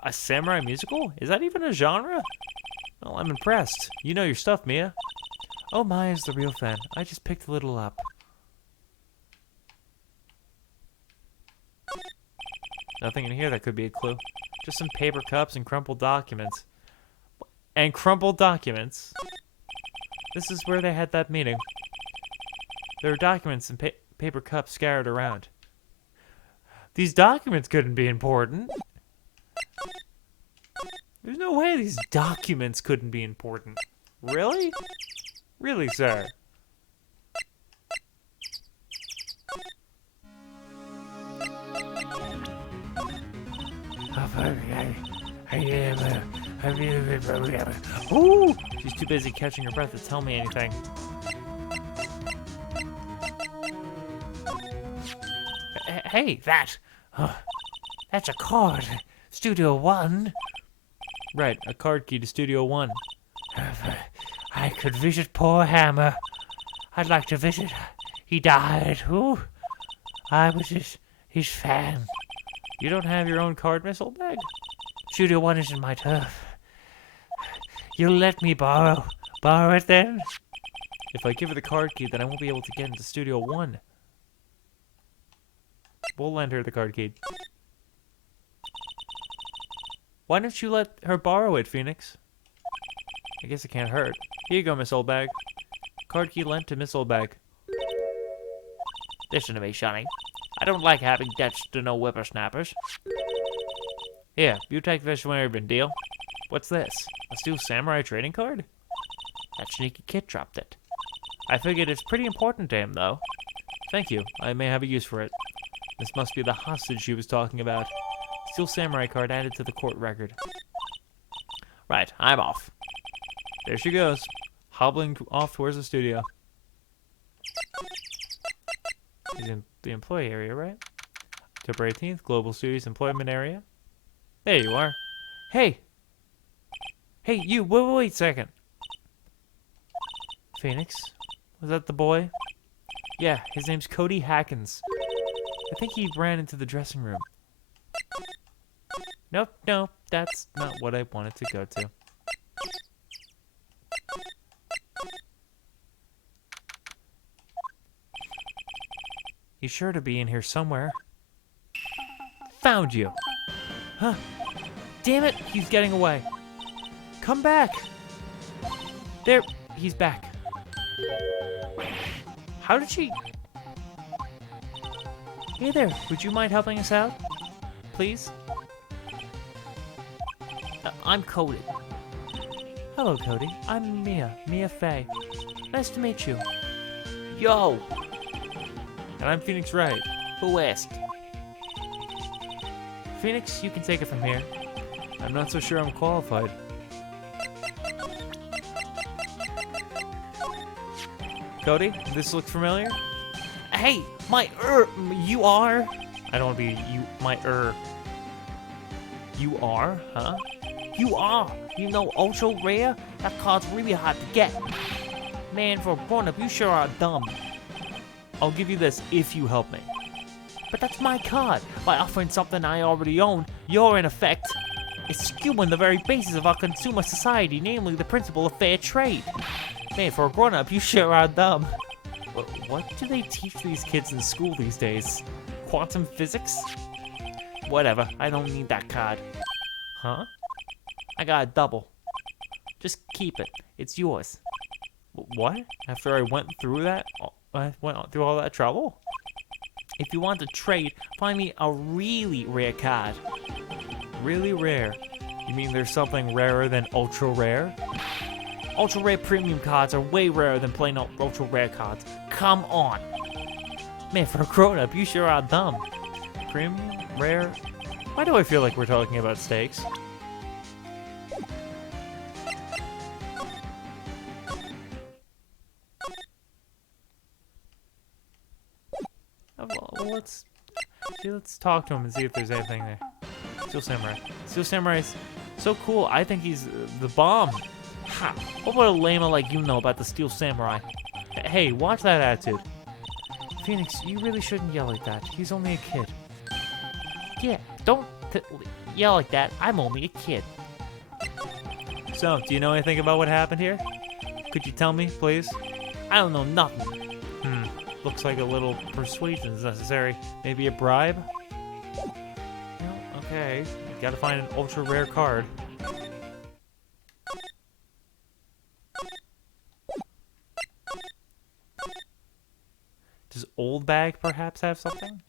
A samurai musical? Is that even a genre? Well, I'm impressed. You know your stuff, Mia. Oh, Maya's the real fan. I just picked a little up. Nothing in here that could be a clue. Just some paper cups and crumpled documents. And crumpled documents? This is where they had that meeting. There are documents and paper cups scattered around. These documents couldn't be important. There's no way these documents couldn't be important. Really? Really, sir? Ooh! She's too busy catching her breath to tell me anything. Hey, that's a card. Studio One. Right, a card key to Studio One. I could visit poor Hammer. I'd like to visit. He died. Ooh. I was his fan. You don't have your own card missile bag? Studio One isn't my turf. You'll let me borrow it then? If I give her the card key, then I won't be able to get into Studio One. We'll lend her the card key. Why don't you let her borrow it, Phoenix? I guess it can't hurt. Here you go, Miss Oldbag. Card key lent to Miss Oldbag. Listen to me, Sonny. I don't like having debts to no whippersnappers. Here, you take this Raven, deal? What's this? A Steel Samurai trading card? That sneaky kid dropped it. I figured it's pretty important to him, though. Thank you. I may have a use for it. This must be the hostage she was talking about. Steel Samurai card added to the court record. Right, I'm off. There she goes, hobbling off towards the studio. She's in the employee area, right? October 18th, Global Studios employment area. There you are. Hey! Hey, you, wait a second. Phoenix? Was that the boy? Yeah, his name's Cody Hackins. I think he ran into the dressing room. Nope, that's not what I wanted to go to. He's sure to be in here somewhere. Found you. Huh. Damn it, he's getting away. Come back. There, he's back. How did she... Hey there, would you mind helping us out? Please? I'm Cody. Hello, Cody. I'm Mia Fey. Nice to meet you. Yo! And I'm Phoenix Wright. Who asked? Phoenix, you can take it from here. I'm not so sure I'm qualified. Cody, this looks familiar? Hey, you are? I don't want to be You are, huh? You are. You know Ultra Rare? That card's really hard to get. Man, for a grown-up, you sure are dumb. I'll give you this if you help me. But that's my card. By offering something I already own, you're in effect skewing the very basis of our consumer society, namely the principle of fair trade. Man, for a grown-up, you sure are dumb. What do they teach these kids in school these days? Quantum physics? Whatever, I don't need that card. Huh? I got a double. Just keep it. It's yours. What? After I went through that? I went through all that trouble? If you want to trade, find me a really rare card. Really rare? You mean there's something rarer than ultra rare? Ultra rare premium cards are way rarer than plain ultra rare cards. Come on. Man, for a grown-up, you sure are dumb. Premium? Rare? Why do I feel like we're talking about steaks? Well, let's talk to him and see if there's anything there. Steel Samurai. Steel Samurai's so cool. I think he's the bomb. Ha! What would a lame like you know about the Steel Samurai? Hey, watch that attitude. Phoenix, you really shouldn't yell like that. He's only a kid. Yeah, don't yell like that. I'm only a kid. So, do you know anything about what happened here? Could you tell me, please? I don't know nothing. Looks like a little persuasion is necessary. Maybe a bribe? Well, okay. Gotta find an ultra rare card. Does Old Bag perhaps have something?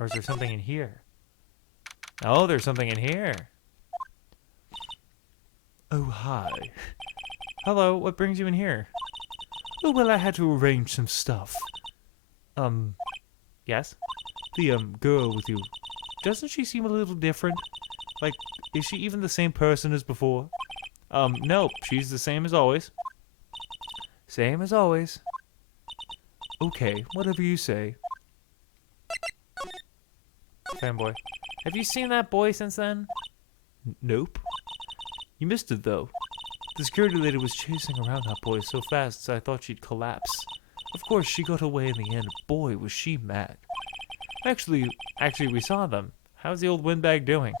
Or is there something in here? Oh, there's something in here. Oh, hi. Hello, what brings you in here? Oh, well, I had to arrange some stuff. Yes? The, girl with you. Doesn't she seem a little different? Like, is she even the same person as before? No, she's the same as always. Same as always. Okay, whatever you say. Fanboy. Have you seen that boy since then? Nope. You missed it, though. The security lady was chasing around that boy so fast I thought she'd collapse. Of course, she got away in the end. Boy, was she mad. Actually, we saw them. How's the old windbag doing?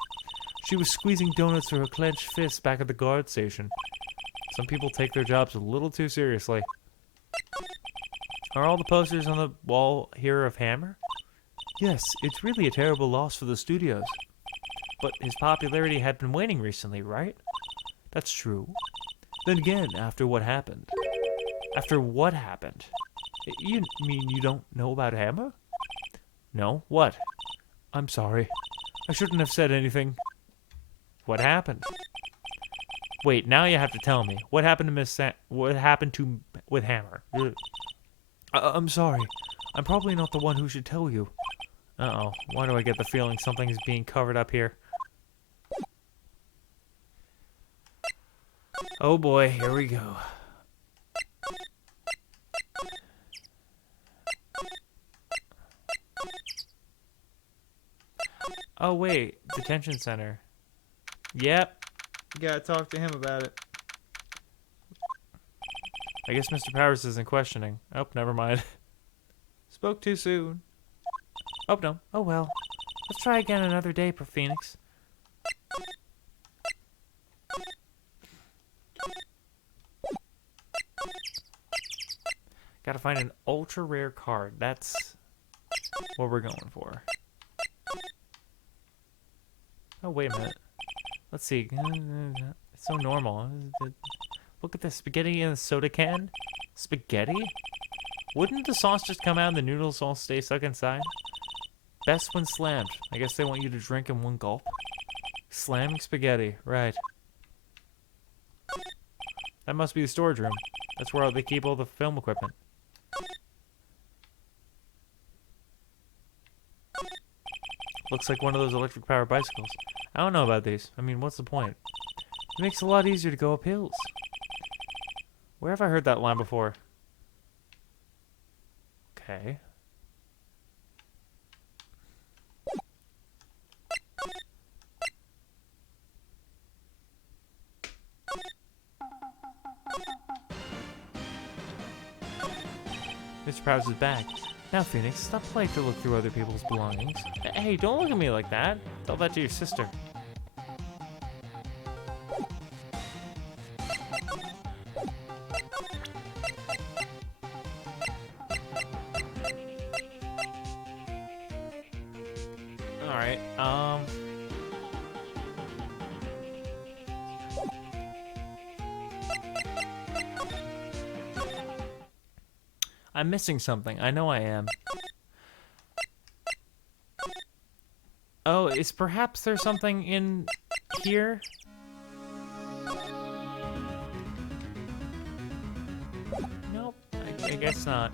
She was squeezing donuts through her clenched fist back at the guard station. Some people take their jobs a little too seriously. Are all the posters on the wall here of Hammer? Yes, it's really a terrible loss for the studios. But his popularity had been waning recently, right? That's true. Then again, after what happened? After what happened? You mean you don't know about Hammer? No, what? I'm sorry. I shouldn't have said anything. What happened? Wait, now you have to tell me. What happened to with Hammer? I'm sorry. I'm probably not the one who should tell you. Uh-oh. Why do I get the feeling something is being covered up here? Oh boy, here we go. Oh wait, detention center. Yep. You gotta talk to him about it. I guess Mr. Powers isn't questioning. Oh, never mind. Spoke too soon. Oh no. Oh well. Let's try again another day, Phoenix. Gotta find an ultra rare card. That's what we're going for. Oh, wait a minute. Let's see. It's so normal. Look at this. Spaghetti in a soda can? Spaghetti? Wouldn't the sauce just come out and the noodles all stay stuck inside? Best when slammed. I guess they want you to drink in one gulp. Slamming spaghetti. Right. That must be the storage room. That's where they keep all the film equipment. Looks like one of those electric powered bicycles. I don't know about these. I mean, what's the point? It makes it a lot easier to go up hills. Where have I heard that line before? Okay. Mr. Powers is back. Now, Phoenix, stop playing to look through other people's belongings. Hey, don't look at me like that. Tell that to your sister. Alright, I'm missing something. I know I am. Oh, is perhaps there's something in here? Nope, I guess not.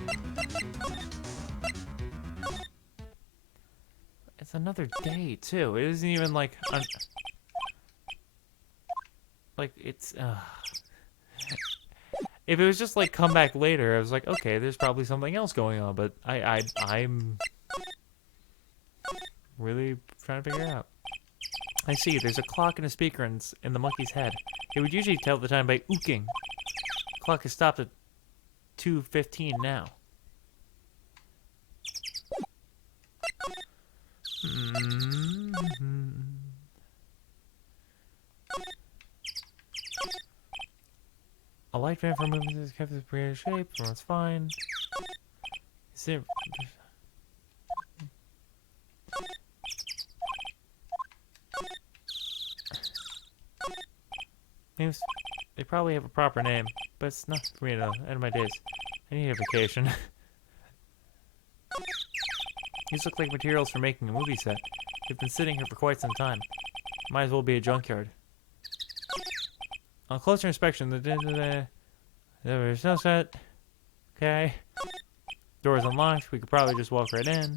It's another day, too. It isn't even like... like, it's... If it was just like come back later, I was like, okay, there's probably something else going on, but I'm really trying to figure it out. I see. There's a clock and a speaker in the monkey's head. It would usually tell the time by ooking. The clock is stopped at 2:15 now. A light fan for movement is kept in pretty shape. Everyone's fine. Is there... Names, they probably have a proper name, but it's not for me to know. End of my days. I need a vacation. These look like materials for making a movie set. They've been sitting here for quite some time. Might as well be a junkyard. On closer inspection, there is no set. Okay. Door is unlocked. We could probably just walk right in.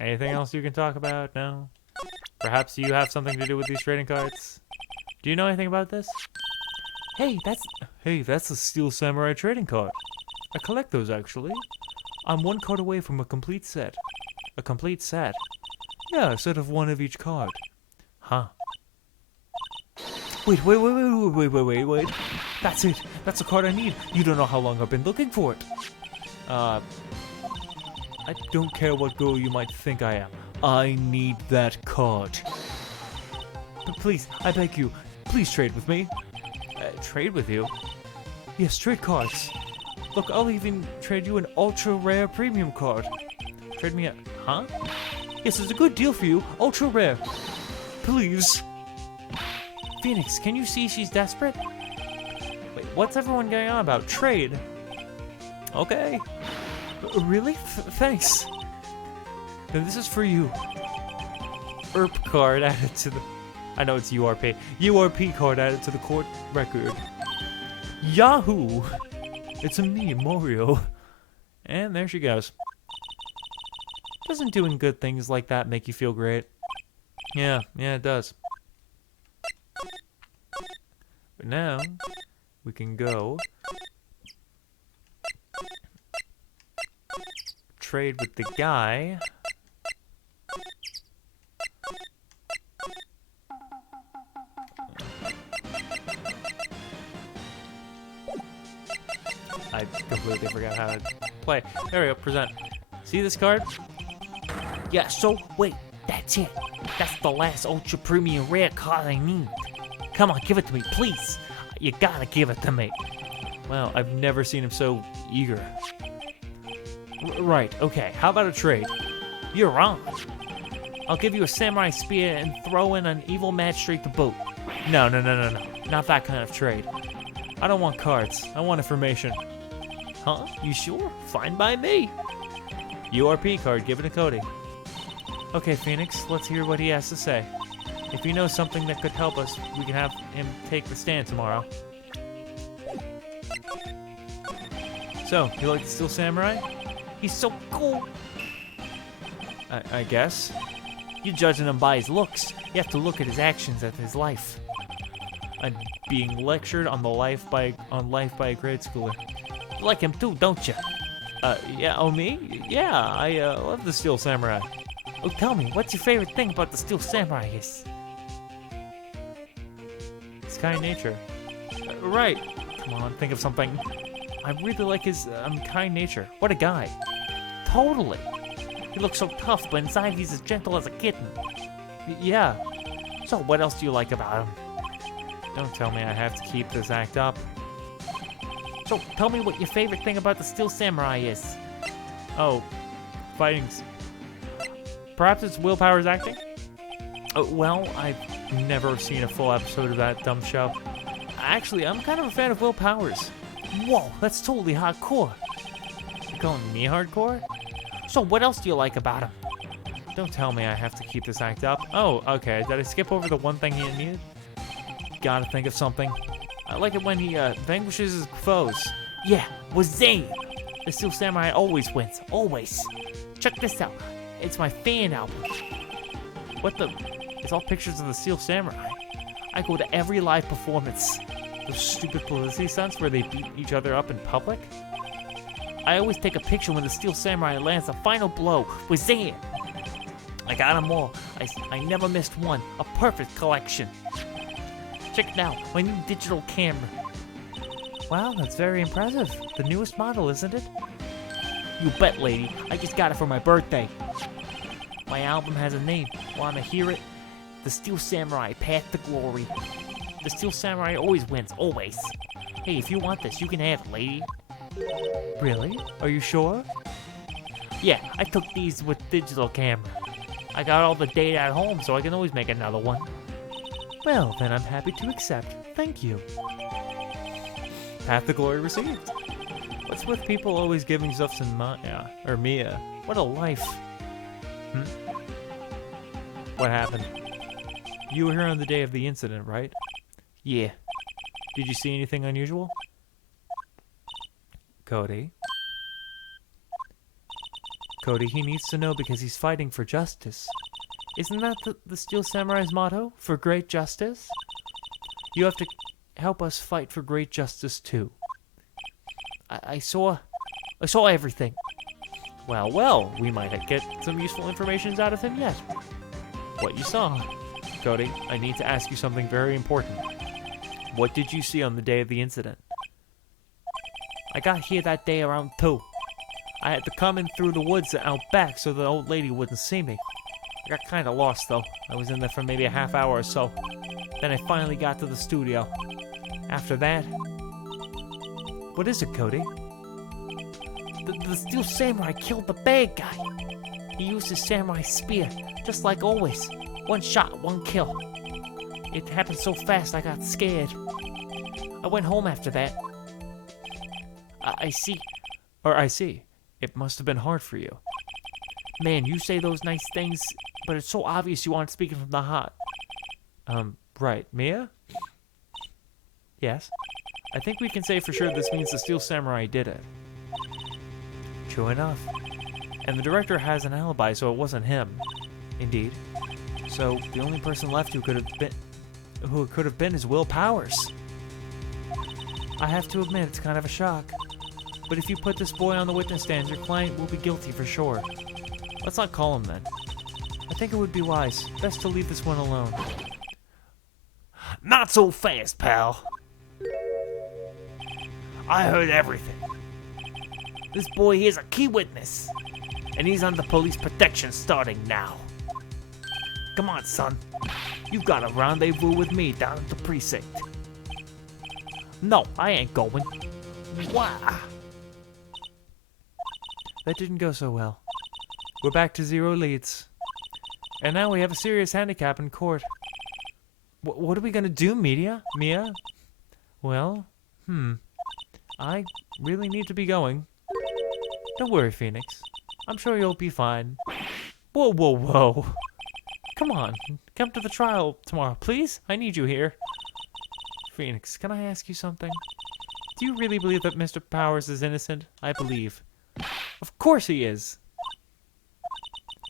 Anything else you can talk about? No? Perhaps you have something to do with these trading cards? Do you know anything about this? Hey, that's the Steel Samurai trading card. I collect those, actually. I'm one card away from a complete set. A complete set? Yeah, a set of one of each card. Huh. Wait. That's it. That's the card I need. You don't know how long I've been looking for it. I don't care what girl you might think I am. I need that card. But please, I beg you, please trade with me. Trade with you? Yes, trade cards. Look, I'll even trade you an ultra rare premium card. Trade me a... Huh? Yes, it's a good deal for you. Ultra rare. Please. Phoenix, can you see she's desperate? Wait, what's everyone going on about? Trade? Okay. Really? Thanks. Then this is for you. ERP card added to the... I know it's URP. URP card added to the court record. Yahoo! It's a me, Mario. And there she goes. Doesn't doing good things like that make you feel great? Yeah, it does. But now, we can go trade with the guy. I completely forgot how to play. There we go, present. See this card? Yeah, so, wait, that's it. That's the last ultra premium rare card I need. Come on, give it to me, please. You gotta give it to me. Wow, I've never seen him so eager. Right, okay, how about a trade? You're on. I'll give you a samurai spear and throw in an evil magistrate to boot. No. Not that kind of trade. I don't want cards. I want information. Huh? You sure? Fine by me. URP card, give it to Cody. Okay, Phoenix, let's hear what he has to say. If you know something that could help us, we can have him take the stand tomorrow. So, you like the Steel Samurai? He's so cool. I guess. You're judging him by his looks. You have to look at his actions at his life. I'm being lectured on life by a grade schooler. You like him too, don't you? Yeah, oh me? Yeah, I love the Steel Samurai. Oh, tell me, what's your favorite thing about the Steel Samurai is? His kind nature. Right. Come on, think of something. I really like his kind nature. What a guy. Totally. He looks so tough, but inside he's as gentle as a kitten. Yeah. So what else do you like about him? Don't tell me I have to keep this act up. So tell me what your favorite thing about the Steel Samurai is. Oh, fighting. Perhaps it's Will Power's acting? Well, I've never seen a full episode of that dumb show. Actually, I'm kind of a fan of Will Power's. Whoa, that's totally hardcore. You calling me hardcore? So what else do you like about him? Don't tell me I have to keep this act up. Oh, okay. Did I skip over the one thing he needed? Gotta think of something. I like it when he vanquishes his foes. Yeah, with Zane. The Steel Samurai always wins. Always. Check this out. It's my fan album. What the? It's all pictures of the Steel Samurai. I go to every live performance. Those stupid publicity stunts where they beat each other up in public? I always take a picture when the Steel Samurai lands the final blow. Was there? I got them all. I never missed one. A perfect collection. Check it out, my new digital camera. Wow, that's very impressive. The newest model, isn't it? You bet, lady. I just got it for my birthday. My album has a name. Wanna hear it? The Steel Samurai, Path to Glory. The Steel Samurai always wins, always. Hey, if you want this, you can have it, lady. Really? Are you sure? Yeah, I took these with digital camera. I got all the data at home, so I can always make another one. Well, then I'm happy to accept. Thank you. Path to Glory received. What's with people always giving stuff to Maya or Mia? What a life. What happened? You were here on the day of the incident, right? Yeah. Did you see anything unusual? Cody? Cody, he needs to know because he's fighting for justice. Isn't that the Steel Samurai's motto? For great justice? You have to help us fight for great justice too. I saw everything. Well, we might get some useful information out of him yet. What you saw. Cody, I need to ask you something very important. What did you see on the day of the incident? I got here that day around 2. I had to come in through the woods out back so the old lady wouldn't see me. I got kind of lost, though. I was in there for maybe a half hour or so. Then I finally got to the studio. After that... What is it, Cody? The Steel Samurai killed the bad guy. He used his samurai spear, just like always. 1 shot, 1 kill. It happened so fast I got scared. I went home after that. I see. It must have been hard for you. Man, you say those nice things, but it's so obvious you aren't speaking from the heart. Right. Mia? Yes? I think we can say for sure this means the Steel Samurai did it. True enough. And the director has an alibi, so it wasn't him. Indeed. So the only person left who could have been is Will Powers. I have to admit, it's kind of a shock. But if you put this boy on the witness stand, your client will be guilty for sure. Let's not call him then. I think it would be wise. Best to leave this one alone. Not so fast, pal. I heard everything. This boy here's a key witness, and he's under police protection starting now. Come on, son. You've got a rendezvous with me down at the precinct. No, I ain't going. Why? That didn't go so well. We're back to 0 leads. And now we have a serious handicap in court. What are we gonna do, Mia? Well, I really need to be going. Don't worry, Phoenix. I'm sure you'll be fine. Whoa. Come on, come to the trial tomorrow, please? I need you here. Phoenix, can I ask you something? Do you really believe that Mr. Powers is innocent? I believe. Of course he is.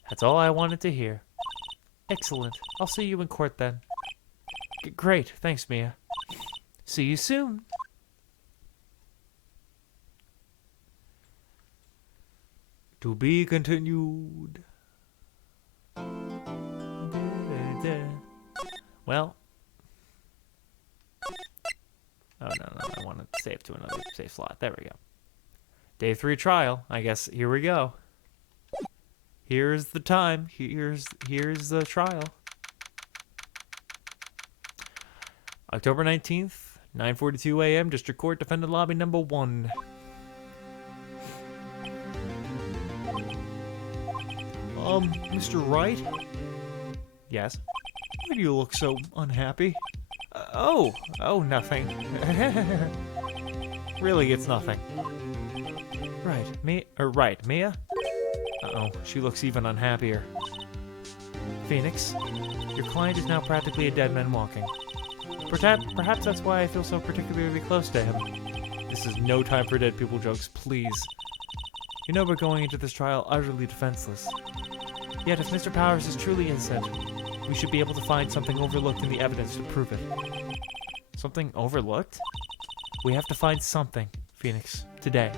That's all I wanted to hear. Excellent. I'll see you in court then. Great. Thanks, Mia. See you soon. To be continued. Well. Oh, no. I want to save to another save slot. There we go. Day 3 trial. I guess here we go. Here's the time. Here's the trial. October 19th, 9:42 a.m. District Court, Defendant Lobby number 1. Mr. Wright? Yes? Why do you look so unhappy? Oh, nothing. Really, it's nothing. Right, Mia? Uh-oh, she looks even unhappier. Phoenix, your client is now practically a dead man walking. Perhaps that's why I feel so particularly close to him. This is no time for dead people jokes, please. You know we're going into this trial utterly defenseless. Yet if Mr. Powers is truly innocent, we should be able to find something overlooked in the evidence to prove it. Something overlooked? We have to find something, Phoenix, today.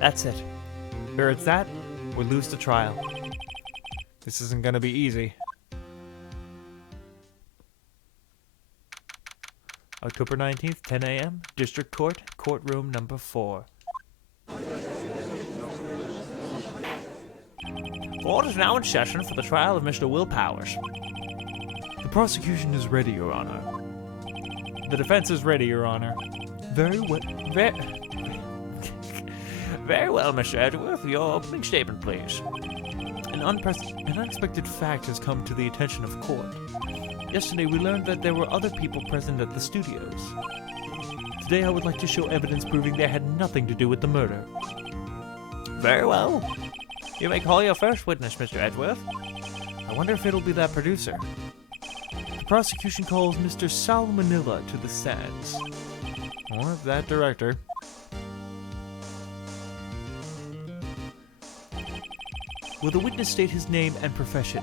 That's it. Where it's at, we lose the trial. This isn't gonna be easy. October 19th, 10 a.m., District Court, Courtroom number 4. Court is now in session for the trial of Mr. Will Powers. The prosecution is ready, Your Honor. The defense is ready, Your Honor. Very well. Very well, Mr. Edgeworth. Your opening statement, please. An unexpected fact has come to the attention of court. Yesterday, we learned that there were other people present at the studios. Today, I would like to show evidence proving they had nothing to do with the murder. Very well. You may call your first witness, Mr. Edgeworth. I wonder if it'll be that producer. The prosecution calls Mr. Sal Manila to the stands. Or that director. Will the witness state his name and profession?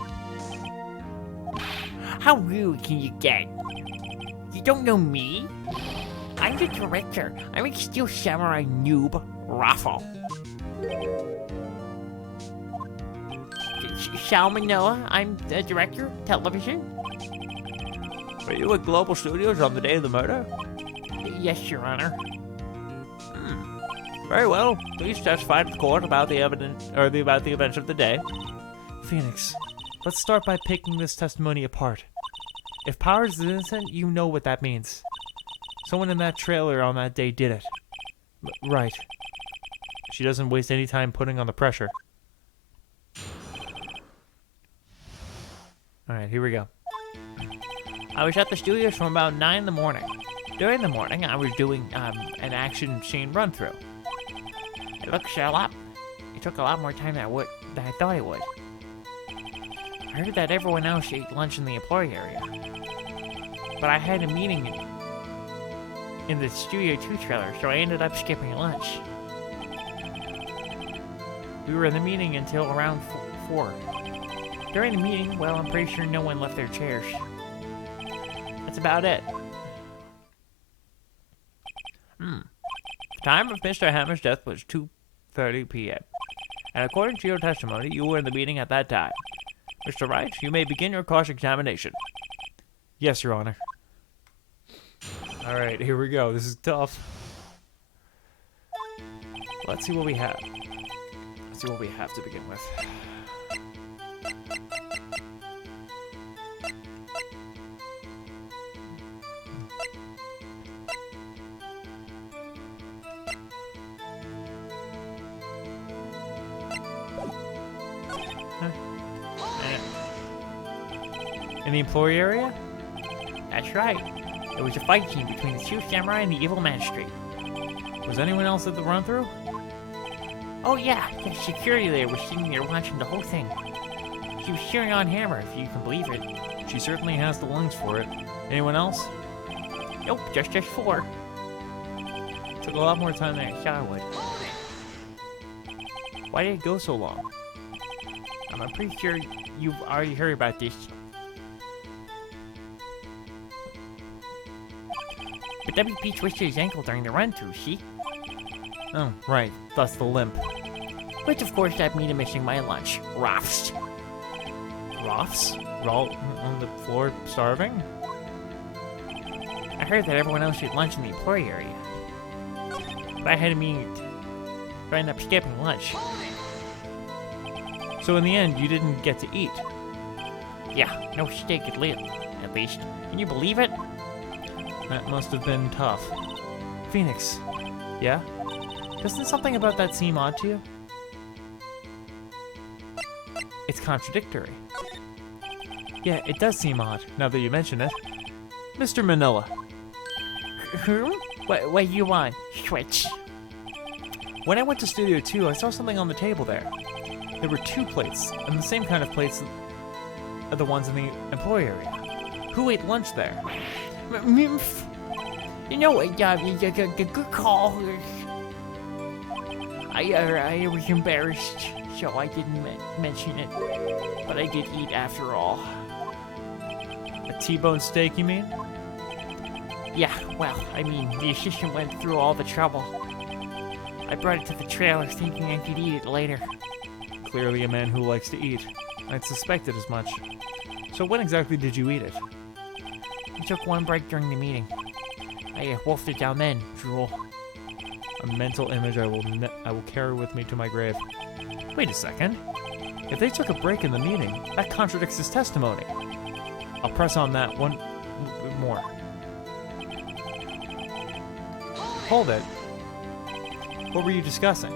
How rude can you get? You don't know me? I'm the director. I'm a Steel Samurai noob, Raffle. Salmonella, I'm the director, television. Were you at Global Studios on the day of the murder? Yes, Your Honor. Very well. Please testify to the court about the evidence about the events of the day. Phoenix, let's start by picking this testimony apart. If Powers is innocent, you know what that means. Someone in that trailer on that day did it. Right. She doesn't waste any time putting on the pressure. Alright, here we go. I was at the studios from about 9 in the morning. During the morning, I was doing an action scene run-through. It took a lot more time than I thought it would. I heard that everyone else ate lunch in the employee area. But I had a meeting in the Studio 2 trailer, so I ended up skipping lunch. We were in the meeting until around 4. During the meeting, well, I'm pretty sure no one left their chairs. That's about it. The time of Mr. Hammer's death was 2:30 p.m. And according to your testimony, you were in the meeting at that time. Mr. Wright, you may begin your cross-examination. Yes, Your Honor. Alright, here we go. This is tough. Let's see what we have. Let's see what we have to begin with. In the employee area? That's right. It was a fight scene between the Steel Samurai and the evil magistrate. Was anyone else at the run-through? Oh yeah, the security there was sitting there watching the whole thing. She was cheering on Hammer, if you can believe it. She certainly has the lungs for it. Anyone else? Nope, just 4. Took a lot more time than I thought it would. Why did it go so long? I'm pretty sure you've already heard about this. But WP twisted his ankle during the run-through, see? Oh, right. Thus the limp. Which of course led me to missing my lunch. Roths. Roths? All on the floor starving? I heard that everyone else ate lunch in the employee area. But I had a meeting, so I ended up skipping lunch. So in the end, you didn't get to eat? Yeah, no steak at least. Can you believe it? That must have been tough. Phoenix. Yeah? Doesn't something about that seem odd to you? It's contradictory. Yeah, it does seem odd, now that you mention it. Mr. Manila. What do you want? Switch. When I went to Studio 2, I saw something on the table there. There were 2 plates, and the same kind of plates are the ones in the employee area. Who ate lunch there? You know what, good call. I was embarrassed, so I didn't mention it. But I did eat after all. A T-bone steak, you mean? Yeah, well, I mean, the assistant went through all the trouble. I brought it to the trailer thinking I could eat it later. Clearly a man who likes to eat. I'd suspected as much. So when exactly did you eat it? I took one break during the meeting. I wolfed it down then, drool. A mental image I will carry with me to my grave. Wait a second. If they took a break in the meeting, that contradicts his testimony. I'll press on that one more. Hold it. What were you discussing?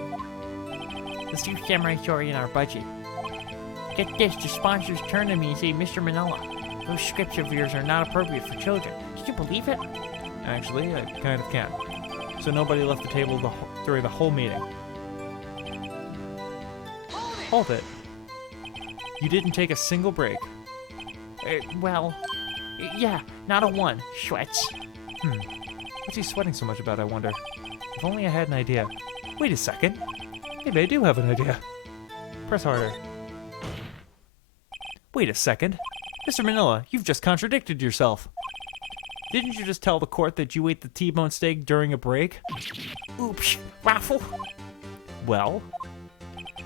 This new samurai story in our budget. Get this, the sponsors turn to me and say, Mr. Manila, those scripts of yours are not appropriate for children. Did you believe it? Actually, I kind of can. So nobody left the table during the whole meeting. Hold it. You didn't take a single break. Well, yeah, not a one. Sweats. What's he sweating so much about, I wonder? If only I had an idea. Wait a second. Maybe I do have an idea. Press harder. Wait a second. Mr. Manila, you've just contradicted yourself. Didn't you just tell the court that you ate the T-bone steak during a break? Oops, waffle. Well?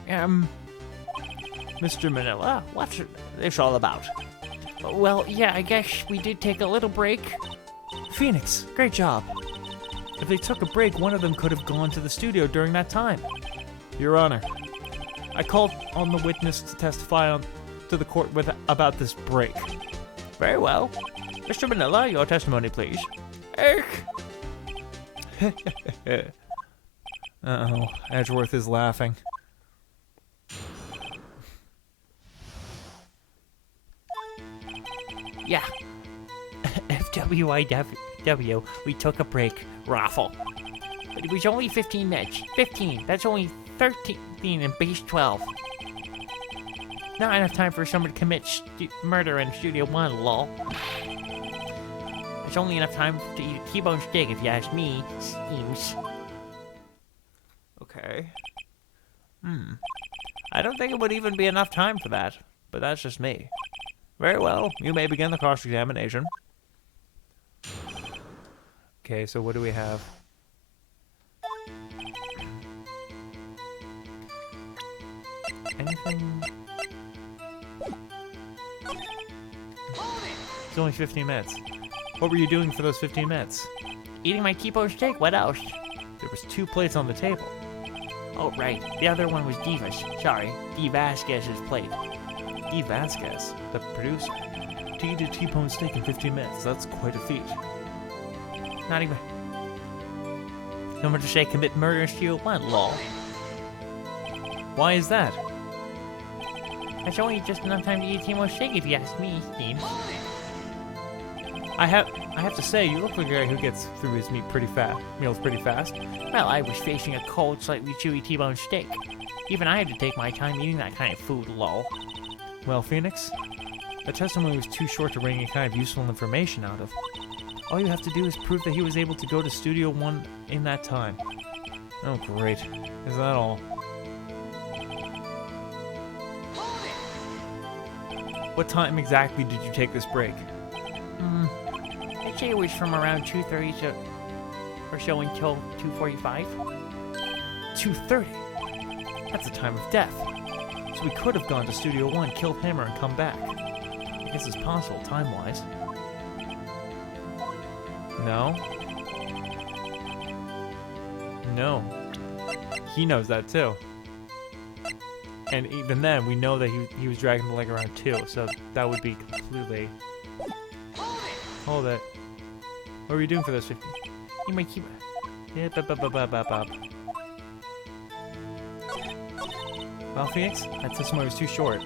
Mr. Manila, what's this all about? Well, yeah, I guess we did take a little break. Phoenix, great job. If they took a break, one of them could have gone to the studio during that time. Your Honor, I called on the witness to testify to the court about this break. Very well. Mr. Manila, your testimony, please. Uh-oh, Edgeworth is laughing. Yeah. FWIW, we took a break. Raffle. But it was only 15 minutes. 15. That's only 13 in base 12. Not enough time for someone to commit murder in Studio 1, lol. It's only enough time to eat a T-bone steak, if you ask me. Seems. Okay. I don't think it would even be enough time for that, but that's just me. Very well, you may begin the cross-examination. Okay, so what do we have? Anything? It's only 15 minutes. What were you doing for those 15 minutes? Eating my T-bone steak, what else? There was 2 plates on the table. Oh, right. The other one was Diva's. Sorry, D. Vasquez's plate. E. Vasquez, the producer, to eat a T-bone steak in 15 minutes. That's quite a feat. Not even. No more to say commit murder in Studio 1, lol. Why is that? That's only just enough time to eat a T-bone steak, if you ask me, Steve. I have to say, you look like a guy who gets through his meals pretty fast. Well, I was facing a cold, slightly chewy T-bone steak. Even I had to take my time eating that kind of food, lol. Well, Phoenix, the testimony was too short to wring any kind of useful information out of. All you have to do is prove that he was able to go to Studio 1 in that time. Oh, great. Is that all? What time exactly did you take this break? I'd say it was from around 2:30 or so until 2:45. 2:30? That's the time of death. So we could have gone to Studio 1, killed Hammer, and come back. I guess it's possible, time-wise. No? No. He knows that, too. And even then, we know that he was dragging the leg around, too, so that would be completely... Hold it. What were you doing for those 50? You might keep... Yeah, Well, Phoenix, that testimony was too short.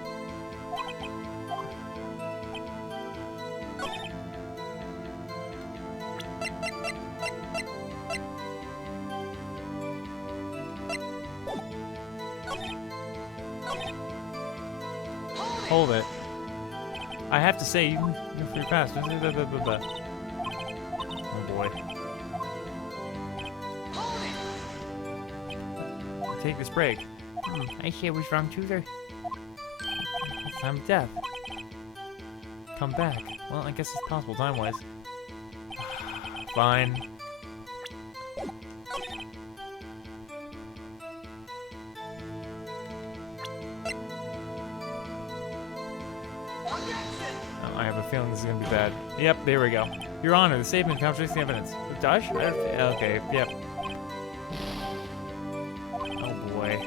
Hold it. I have to say, you're pretty fast. Oh boy. Take this break. I say it was from 2:30. It's time of death. Come back. Well, I guess it's possible time-wise. Fine. a feeling this is gonna be bad. Yep, there we go. Your Honor, the statement contradicts the evidence. Dosh? Okay, yep. Oh boy.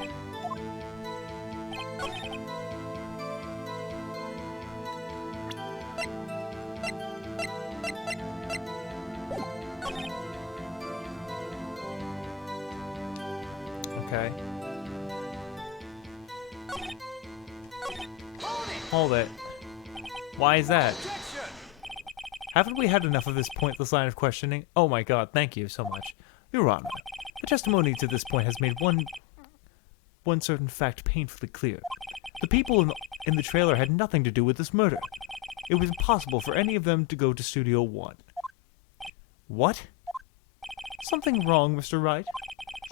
Okay. Hold it. Why is that? Haven't we had enough of this pointless line of questioning? Oh my god, thank you so much. Your Honor, the testimony to this point has made one certain fact painfully clear. The people in the trailer had nothing to do with this murder. It was impossible for any of them to go to Studio 1. What? Something wrong, Mr. Wright?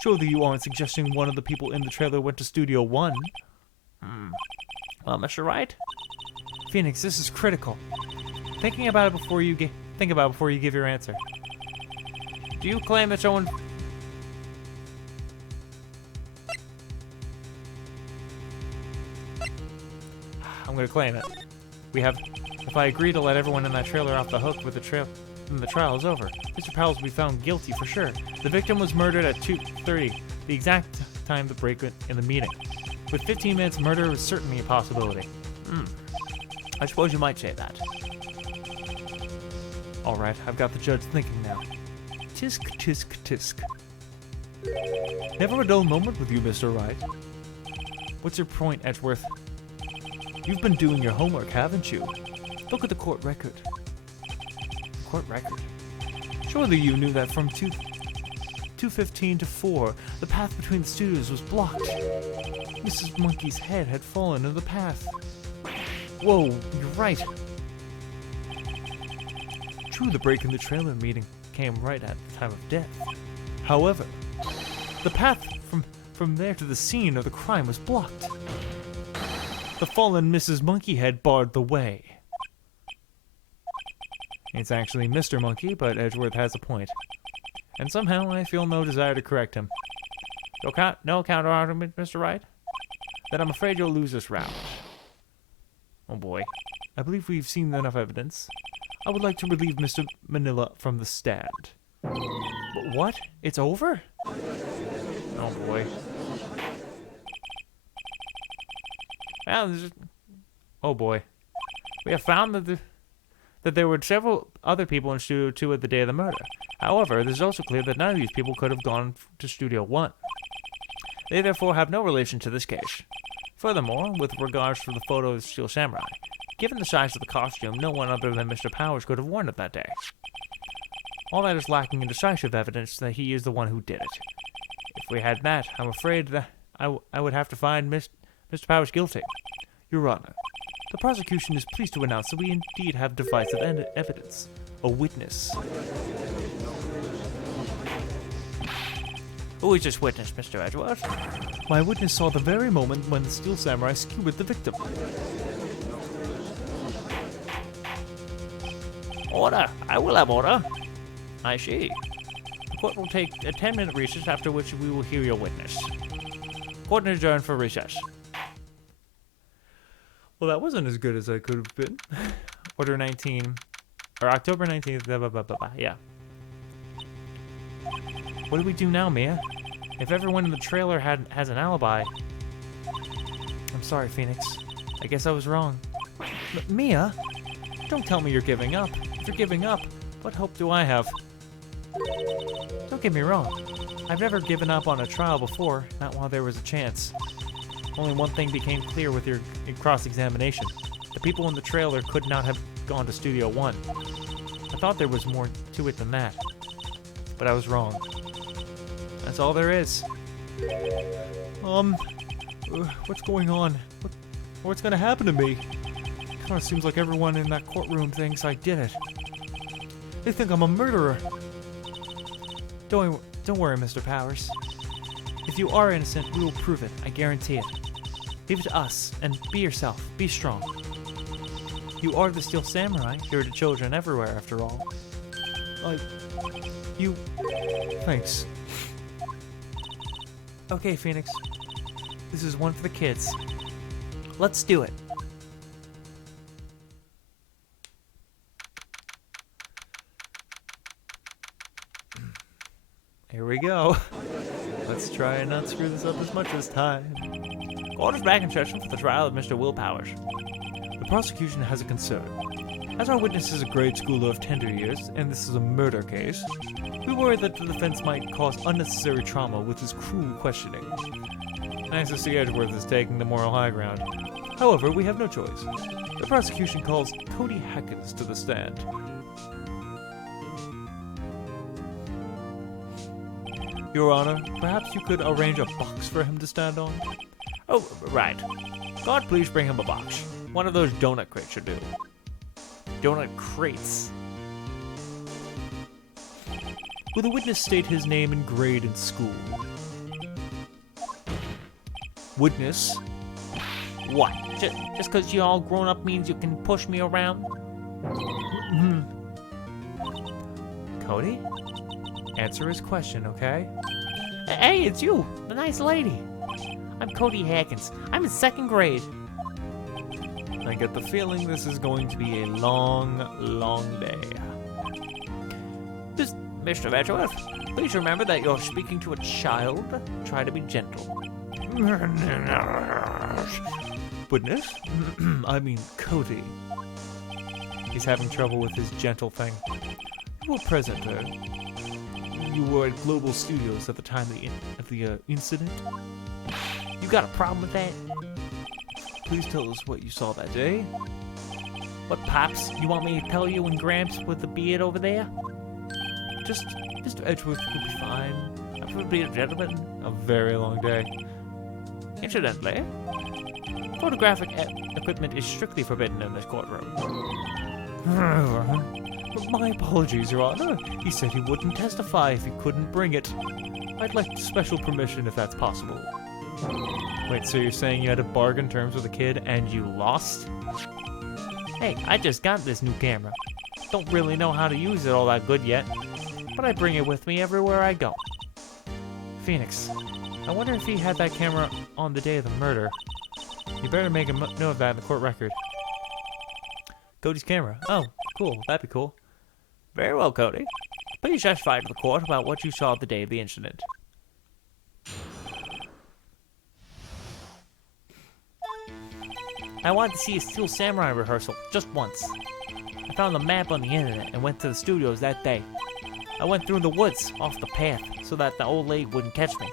Surely you aren't suggesting one of the people in the trailer went to Studio 1? Well, Mr. Wright? Phoenix, this is critical. Think about it before you give your answer. Do you claim that someone... I'm gonna claim it. If I agree to let everyone in that trailer off the hook with then the trial is over. Mr. Powell will be found guilty for sure. The victim was murdered at 2:30, the exact time of the break in the meeting. With 15 minutes, murder was certainly a possibility. I suppose you might say that. Alright, I've got the judge thinking now. Tisk, tisk, tisk. Never a dull moment with you, Mr. Wright. What's your point, Edgeworth? You've been doing your homework, haven't you? Look at the court record. Court record? Surely you knew that from 2:15 to 4, the path between the studios was blocked. Mrs. Monkey's head had fallen in the path. Whoa, you're right. True, the break in the trailer meeting came right at the time of death. However, the path from there to the scene of the crime was blocked. The fallen Mrs. Monkeyhead barred the way. It's actually Mr. Monkey, but Edgeworth has a point. And somehow I feel no desire to correct him. No counter-argument, Mr. Wright? Then I'm afraid you'll lose this round. Oh boy. I believe we've seen enough evidence. I would like to relieve Mr. Manila from the stand. What? It's over? Oh boy. Well, oh boy. We have found that there were several other people in Studio 2 at the day of the murder. However, it is also clear that none of these people could have gone to Studio 1. They therefore have no relation to this case. Furthermore, with regards to the photo of the Steel Samurai, given the size of the costume, no one other than Mr. Powers could have worn it that day. All that is lacking in decisive evidence that he is the one who did it. If we had that, I'm afraid that I would have to find Mr. Powers guilty. Your Honor, the prosecution is pleased to announce that we indeed have decisive evidence. A witness. Who is this witness, Mr. Edgeworth? My witness saw the very moment when the Steel Samurai skewered the victim. Order. I will have order. I see. The court will take a 10-minute recess, after which we will hear your witness. Court adjourned for recess. Well, that wasn't as good as I could have been. Order 19, or October 19th, blah, blah, blah, blah, blah. Yeah. What do we do now, Mia? If everyone in the trailer has an alibi... I'm sorry, Phoenix. I guess I was wrong. Mia? Don't tell me you're giving up. If you're giving up, what hope do I have? Don't get me wrong. I've never given up on a trial before, not while there was a chance. Only one thing became clear with your cross-examination. The people in the trailer could not have gone to Studio 1. I thought there was more to it than that. But I was wrong. That's all there is. What's going on? What's gonna happen to me? Kinda seems like everyone in that courtroom thinks I did it. They think I'm a murderer. Don't worry, Mr. Powers. If you are innocent, we will prove it. I guarantee it. Leave it to us, and be yourself. Be strong. You are the Steel Samurai, here to children everywhere, after all. Thanks. Okay, Phoenix. This is one for the kids. Let's do it. Here we go. Let's try and not screw this up as much this time. Court is back in session for the trial of Mr. Willpowers. The prosecution has a concern. As our witness is a grade schooler of tender years, and this is a murder case, we worry that the defense might cause unnecessary trauma with his cruel questioning. Nice to see Edgeworth is taking the moral high ground. However, we have no choice. The prosecution calls Cody Hackins to the stand. Your Honor, perhaps you could arrange a box for him to stand on? Oh, right. God, please bring him a box. One of those donut crates should do. Donut crates. Will the witness state his name and grade in school? Witness? What? Just because you're all grown up means you can push me around? Cody? Answer his question, okay? Hey, it's you, the nice lady. I'm Cody Hackins. I'm in 2nd grade. I get the feeling this is going to be a long, long day. Mr. Edgeworth, please remember that you're speaking to a child. Try to be gentle. Witness? I mean, Cody. He's having trouble with his gentle thing. You were present, you were at Global Studios at the time of the incident? You got a problem with that? Please tell us what you saw that day. What, Pops? You want me to tell you and Gramps with the beard over there? Just Mr. Edgeworth will be fine. I would be a gentleman. A very long day. Incidentally, photographic equipment is strictly forbidden in this courtroom. My apologies, Your Honor. He said he wouldn't testify if he couldn't bring it. I'd like special permission if that's possible. Wait, so you're saying you had to bargain terms with a kid and you lost? Hey, I just got this new camera. Don't really know how to use it all that good yet, but I bring it with me everywhere I go. Phoenix, I wonder if he had that camera on the day of the murder. You better make a note of that in the court record. Cody's camera. Oh, cool. That'd be cool. Very well, Cody. Please testify to the court about what you saw the day of the incident. I wanted to see a Steel Samurai rehearsal, just once. I found the map on the internet and went to the studios that day. I went through the woods, off the path, so that the old lady wouldn't catch me.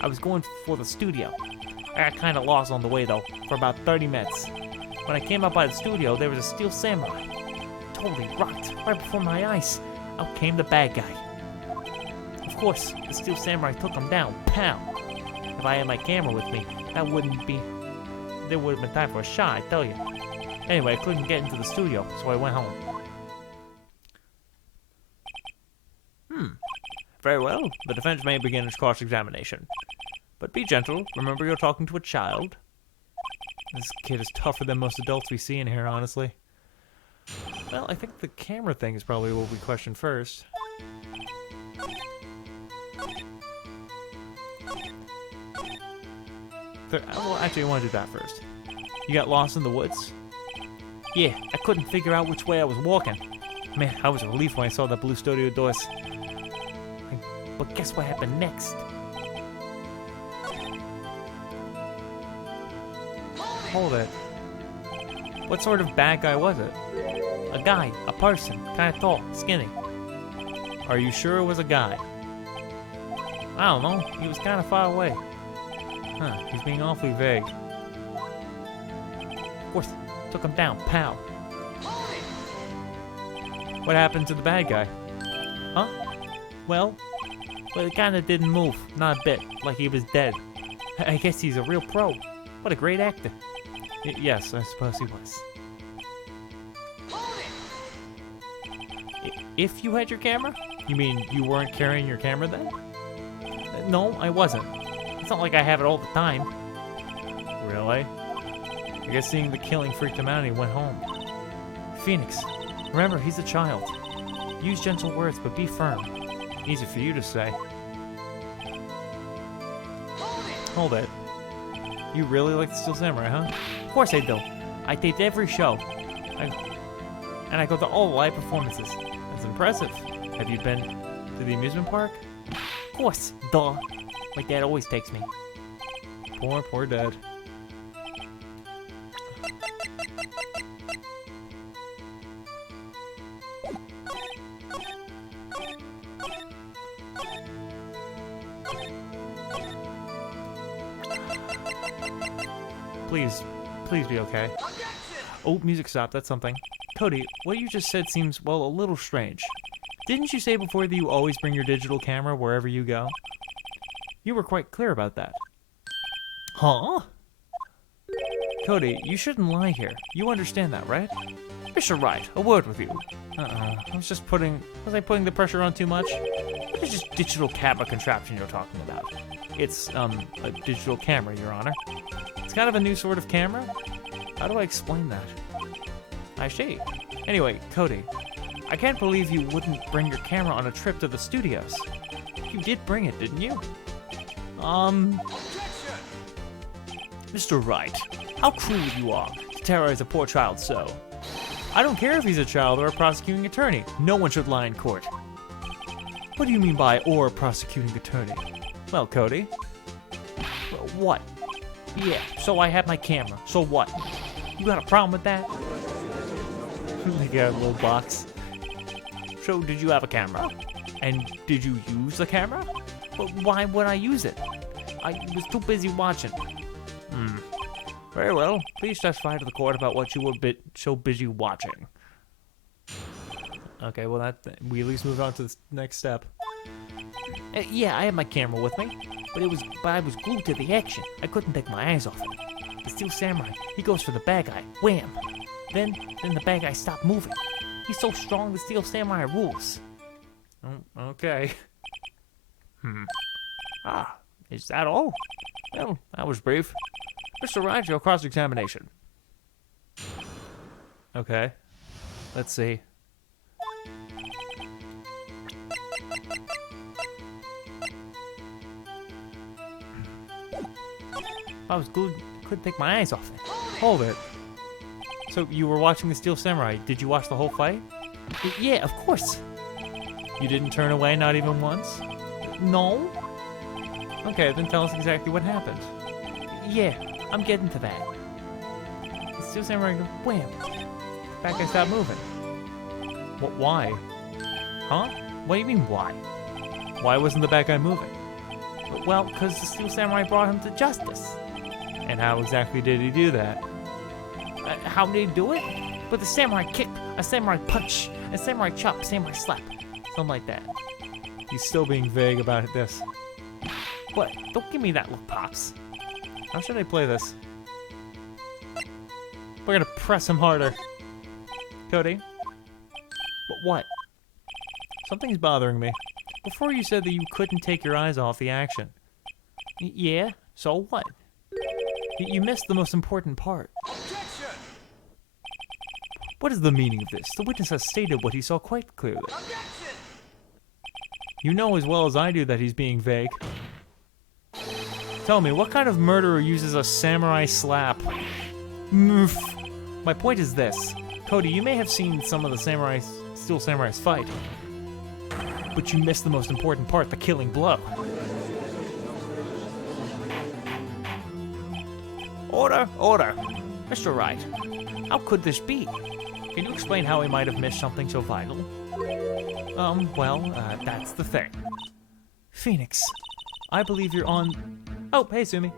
I was going for the studio. I got kinda lost on the way though, for about 30 minutes. When I came up by the studio, there was a Steel Samurai. Totally rocked, right before my eyes. Out came the bad guy. Of course, the Steel Samurai took him down, pow! If I had my camera with me, there would have been time for a shot, I tell you. Anyway, I couldn't get into the studio, so I went home. Very well, the defense may begin its cross-examination. But be gentle, remember you're talking to a child. This kid is tougher than most adults we see in here, honestly. Well, I think the camera thing is probably what we question first. Well, actually, I want to do that first. You got lost in the woods? Yeah, I couldn't figure out which way I was walking. Man, I was relieved when I saw the blue studio doors. But guess what happened next? Hold it. What sort of bad guy was it? A guy, a person, kinda tall, skinny. Are you sure it was a guy? I don't know, he was kinda far away. Huh, he's being awfully vague. Of course, took him down, pow. What happened to the bad guy? Huh? Well, he kinda didn't move, not a bit, like he was dead. I guess he's a real pro. What a great actor. Yes, I suppose he was. If you had your camera? You mean you weren't carrying your camera then? No, I wasn't. It's not like I have it all the time. Really? I guess seeing the killing freaked him out and he went home. Phoenix, remember, he's a child. Use gentle words, but be firm. Easy for you to say. Hold it. You really like the Steel Samurai, huh? Of course I do. I taped every show. And I go to all live performances. That's impressive. Have you been to the amusement park? Of course, duh. My dad always takes me. Poor dad. Please be okay. Oh, music stopped. That's something. Cody, what you just said seems, well, a little strange. Didn't you say before that you always bring your digital camera wherever you go? You were quite clear about that. Huh? Cody, you shouldn't lie here. You understand that, right? Mr. Wright, a word with you. Was I putting the pressure on too much? What is this digital camera contraption you're talking about? It's, a digital camera, Your Honor. It's kind of a new sort of camera. How do I explain that? I see. Anyway, Cody, I can't believe you wouldn't bring your camera on a trip to the studios. You did bring it, didn't you? Mr. Wright, how cruel you are to terrorize a poor child so. I don't care if he's a child or a prosecuting attorney. No one should lie in court. What do you mean by or prosecuting attorney? Well, Cody. What? Yeah, so I have my camera. So what? You got a problem with that? They got a little box. So did you have a camera? And did you use the camera? But why would I use it? I was too busy watching. Very well. Please testify to the court about what you were so busy watching. Okay, well we at least moved on to the next step. Yeah, I had my camera with me, but I was glued to the action. I couldn't take my eyes off it. The Steel Samurai, he goes for the bad guy. Wham! Then the bad guy stopped moving. He's so strong, the Steel Samurai rules. Oh, okay. Is that all? Well, that was brief. Mr. Wright, your cross-examination. Okay. Let's see. I was glued, couldn't take my eyes off it. Hold it. So you were watching the Steel Samurai. Did you watch the whole fight? Yeah, of course. You didn't turn away, not even once? No? Okay, then tell us exactly what happened. Yeah, I'm getting to that. The Steel Samurai goes, wham! That guy stopped moving. Why? Huh? What do you mean, why? Why wasn't the bad guy moving? Well, because the Steel Samurai brought him to justice. And how exactly did he do that? How did he do it? With a samurai kick, a samurai punch, a samurai chop, a samurai slap. Something like that. He's still being vague about this. What? Don't give me that look, Pops. How should I play this? We're gonna press him harder. Cody? What? Something's bothering me. Before you said that you couldn't take your eyes off the action. Yeah? So what? You missed the most important part. What is the meaning of this? The witness has stated what he saw quite clearly. You know as well as I do that he's being vague. Tell me, what kind of murderer uses a samurai slap? Moof. My point is this. Cody, you may have seen some of the Steel Samurais fight, but you missed the most important part, the killing blow. Order, order. Mr. Wright, how could this be? Can you explain how he might have missed something so vital? That's the thing. Phoenix, I believe you're on... Oh, hey, Sumi.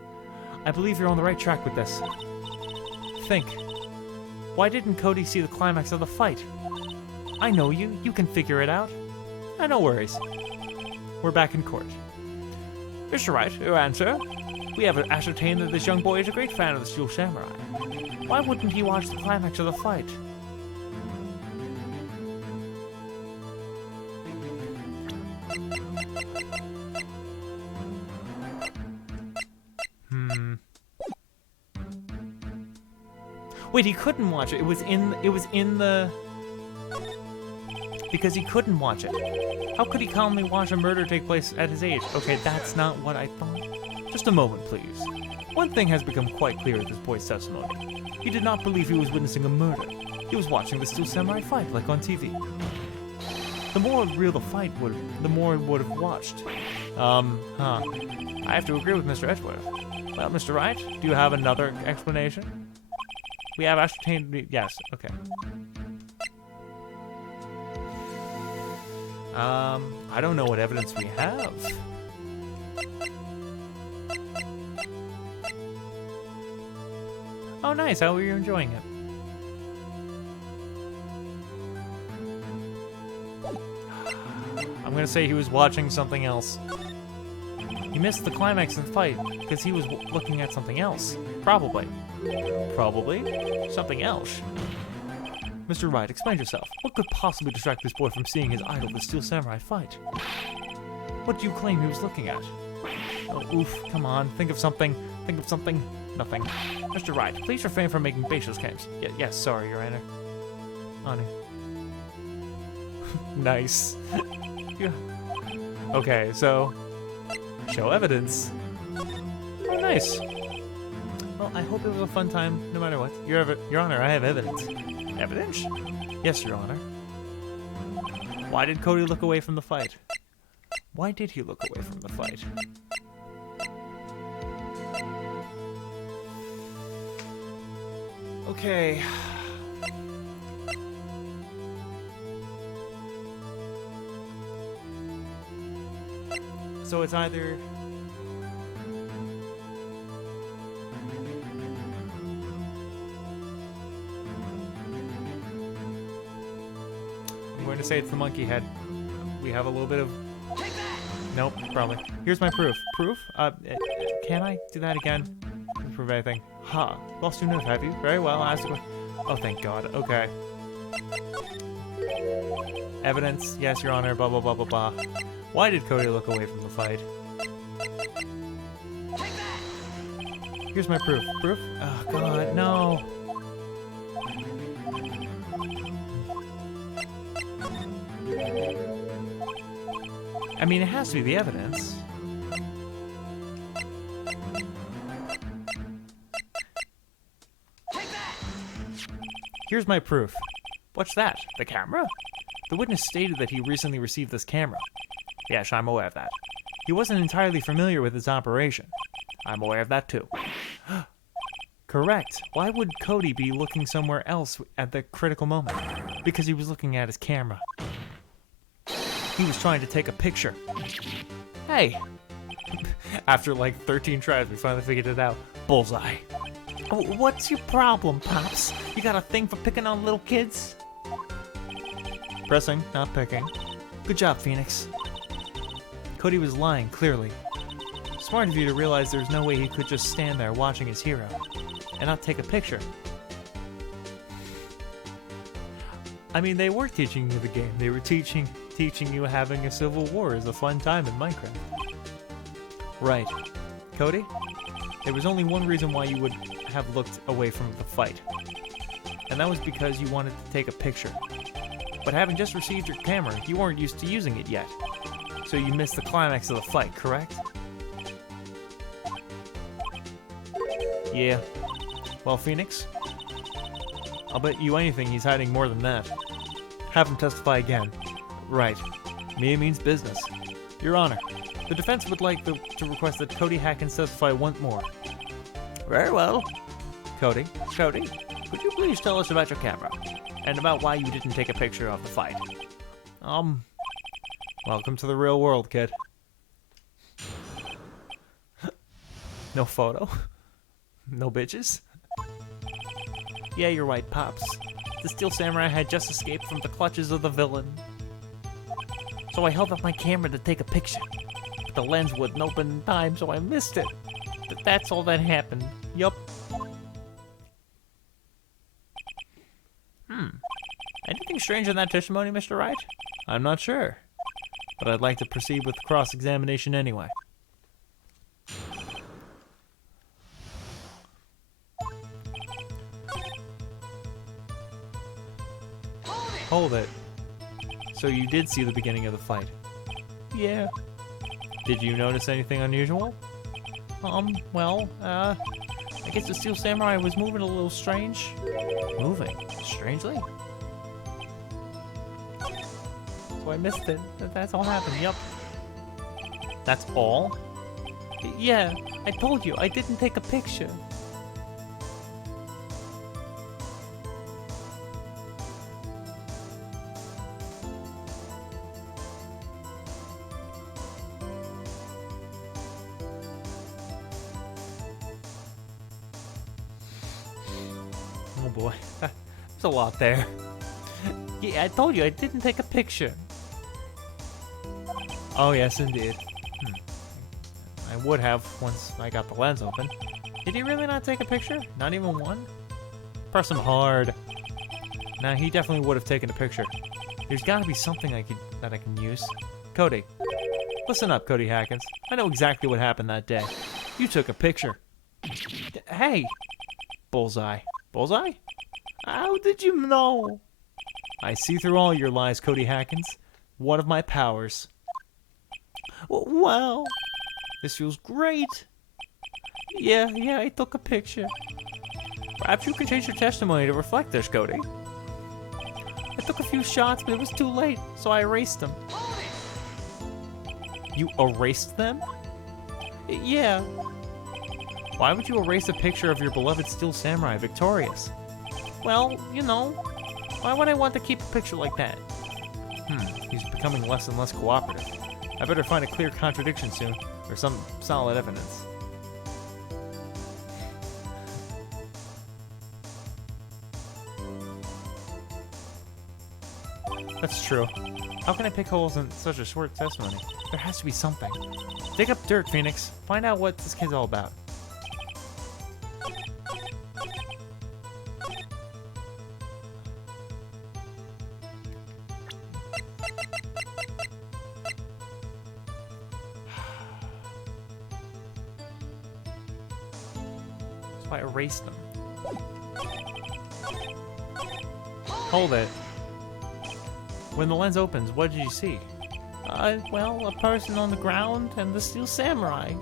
I believe you're on the right track with this. Think. Why didn't Cody see the climax of the fight? I know you. You can figure it out. No worries. We're back in court. Mr. Wright, your answer? We have ascertained that this young boy is a great fan of the Steel Samurai. Why wouldn't he watch the climax of the fight? Wait, he couldn't watch it. It was in the... Because he couldn't watch it. How could he calmly watch a murder take place at his age? Okay, that's not what I thought. Just a moment, please. One thing has become quite clear at this boy's testimony. He did not believe he was witnessing a murder. He was watching the Steel Samurai fight, like on TV. The more real the fight the more he would have watched. Huh. I have to agree with Mr. Edgeworth. Well, Mr. Wright, do you have another explanation? We have ascertained... Yes, okay. I don't know what evidence we have. Oh, nice. How are you enjoying it? I'm gonna say he was watching something else. He missed the climax of the fight because he was looking at something else. Probably. Probably something else. Mr. Wright, explain yourself. What could possibly distract this boy from seeing his idol, the Steel Samurai, fight? What do you claim he was looking at? Oh, oof, come on. Think of something. Think of something. Nothing. Mr. Wright, please refrain from making baseless claims. Yes, sorry, Your Honor. Honor. Nice. Yeah. Okay, so... show evidence. Oh, nice. Well, I hope it was a fun time, no matter what. Your Honor, I have evidence. Evidence? Yes, Your Honor. Why did Cody look away from the fight? Why did he look away from the fight? Okay. So it's either... I'm going to say it's the monkey head. We have a little bit of... Nope, probably. Here's my proof. Proof? Can I do that again? Doesn't prove anything. Ha! Lost your nerve, have you? Very well, ask a... Oh, thank God. Okay. Evidence. Yes, Your Honor. Blah, blah, blah, blah, blah. Why did Cody look away from the fight? Here's my proof. Proof? Oh, God, no. I mean, it has to be the evidence. Here's my proof. What's that? The camera? The witness stated that he recently received this camera. Yes, I'm aware of that. He wasn't entirely familiar with its operation. I'm aware of that too. Correct. Why would Cody be looking somewhere else at the critical moment? Because he was looking at his camera. He was trying to take a picture. Hey! After like 13 tries, we finally figured it out. Bullseye. Oh, what's your problem, Pops? You got a thing for picking on little kids? Pressing, not picking. Good job, Phoenix. Cody was lying, clearly. Smart of you to realize there's no way he could just stand there watching his hero and not take a picture. I mean, they were teaching you the game. They were teaching you having a civil war is a fun time in Minecraft. Right. Cody? There was only one reason why you would have looked away from the fight. And that was because you wanted to take a picture. But having just received your camera, you weren't used to using it yet. So you missed the climax of the fight, correct? Yeah. Well, Phoenix, I'll bet you anything he's hiding more than that. Have him testify again. Right. Me means business. Your Honor, the defense would like to request that Cody Hackins testify once more. Very well. Cody, could you please tell us about your camera? And about why you didn't take a picture of the fight? Welcome to the real world, kid. No photo? No bitches? Yeah, you're right, Pops. The Steel Samurai had just escaped from the clutches of the villain. So I held up my camera to take a picture. But the lens wouldn't open in time, so I missed it. But that's all that happened. Yup. Anything strange in that testimony, Mr. Wright? I'm not sure. But I'd like to proceed with cross-examination anyway. Hold it. So you did see the beginning of the fight? Yeah. Did you notice anything unusual? Well, I guess the Steel Samurai was moving a little strange. Moving? Strangely? So I missed it. That's all happened, yup. That's all? Yeah, I told you, I didn't take a picture. Oh boy, there's a lot there. Yeah, I told you, I didn't take a picture. Oh yes, indeed. I would have once I got the lens open. Did he really not take a picture? Not even one? Press him hard. Nah, he definitely would have taken a picture. There's got to be something that I can use. Cody, listen up, Cody Hackins. I know exactly what happened that day. You took a picture. Hey, bullseye. Bullseye? How did you know? I see through all your lies, Cody Hackins. One of my powers. Wow. This feels great. Yeah, I took a picture. Perhaps you can change your testimony to reflect this, Cody. I took a few shots, but it was too late, so I erased them. You erased them? Yeah. Why would you erase a picture of your beloved Steel Samurai victorious? Well, you know, why would I want to keep a picture like that? He's becoming less and less cooperative. I better find a clear contradiction soon, or some solid evidence. That's true. How can I pick holes in such a short testimony? There has to be something. Dig up dirt, Phoenix. Find out what this kid's all about. So I erased them. Hold it. When the lens opens, what did you see? Well, a person on the ground and the Steel Samurai.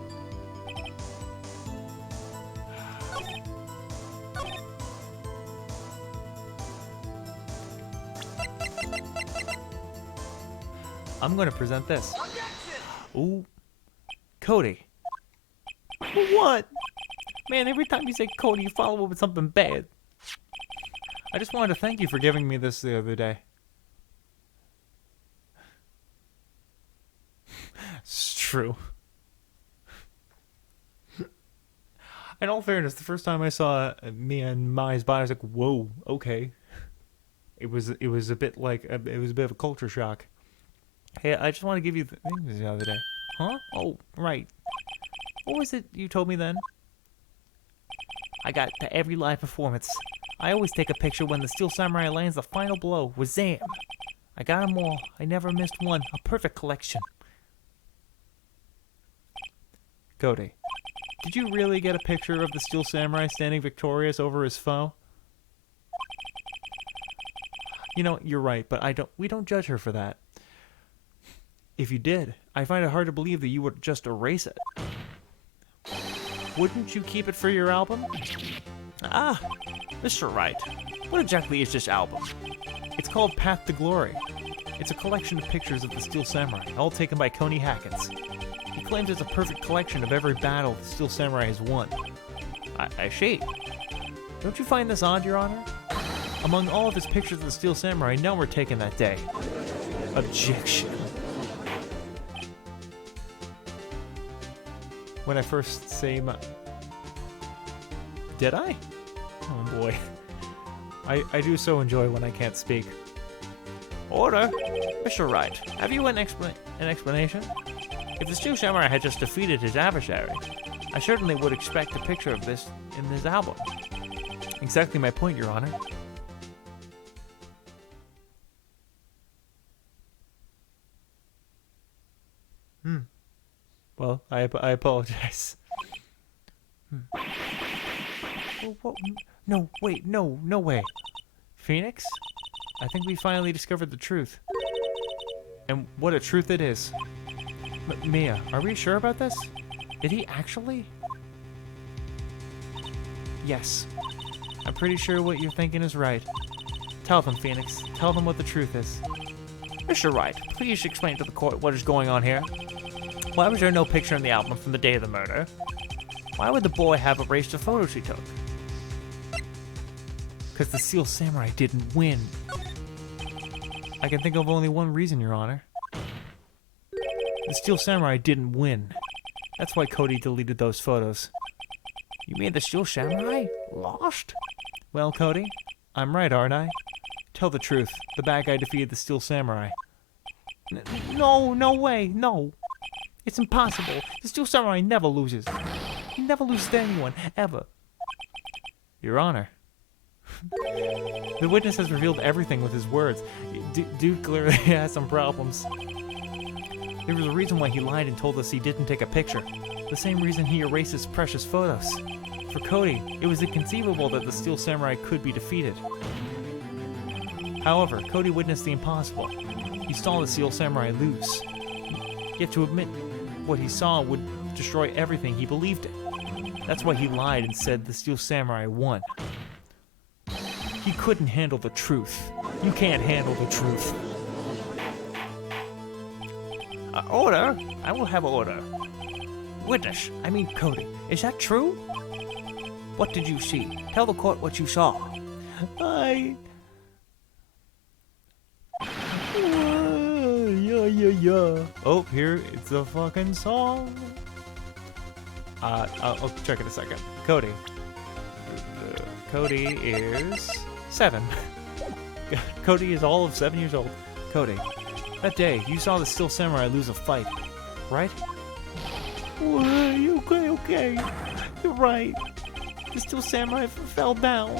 I'm going to present this. Ooh. Cody. What? Man, every time you say Cody, you follow up with something bad. I just wanted to thank you for giving me this the other day. It's true. In all fairness, the first time I saw me and Mai's body, I was like, "Whoa, okay." It was a bit like it was a bit of a culture shock. Hey, I just want to give you things the other day. Huh? Oh, right. What was it you told me then? I got to every live performance. I always take a picture when the Steel Samurai lands the final blow. Wazam! I got them all. I never missed one. A perfect collection. Cody, did you really get a picture of the Steel Samurai standing victorious over his foe? You know, you're right, but we don't judge her for that. If you did, I find it hard to believe that you would just erase it. Wouldn't you keep it for your album? Ah, Mr. Wright, what exactly is this album? It's called Path to Glory. It's a collection of pictures of the Steel Samurai, all taken by Cody Hackins. He claims it's a perfect collection of every battle the Steel Samurai has won. I see. Don't you find this odd, Your Honor? Among all of his pictures of the Steel Samurai, none were taken that day. Objection. When I first say my... Did I? Oh boy. I do so enjoy when I can't speak. Order! Mr. Wright, have you an explanation? If the Steel Samurai had just defeated his adversary, I certainly would expect a picture of this in his album. Exactly my point, Your Honor. Well, I apologize. No, wait, no way. Phoenix? I think we finally discovered the truth. And what a truth it is. Mia, are we sure about this? Did he actually? Yes. I'm pretty sure what you're thinking is right. Tell them, Phoenix. Tell them what the truth is. Mr. Wright, please explain to the court what is going on here. Why was there no picture in the album from the day of the murder? Why would the boy have erased the photo she took? Because the Steel Samurai didn't win. I can think of only one reason, Your Honor. The Steel Samurai didn't win. That's why Cody deleted those photos. You mean the Steel Samurai lost? Well, Cody, I'm right, aren't I? Tell the truth. The bad guy defeated the Steel Samurai. No way, no. It's impossible. The Steel Samurai never loses. He never loses to anyone, ever. Your Honor. The witness has revealed everything with his words. Dude clearly has some problems. There was a reason why he lied and told us he didn't take a picture. The same reason he erased his precious photos. For Cody, it was inconceivable that the Steel Samurai could be defeated. However, Cody witnessed the impossible. He saw the Steel Samurai lose. Yet to admit what he saw would destroy everything he believed in. That's why he lied and said the Steel Samurai won. He couldn't handle the truth. You can't handle the truth. Order? I will have order. Witness, I mean Cody, is that true? What did you see? Tell the court what you saw. Yeah. Oh, here, it's a fucking song. I'll check in a second. Cody. Cody is 7. Cody is all of 7 years old. Cody. That day, you saw the Steel Samurai lose a fight, right? Okay. You're right. The Steel Samurai fell down,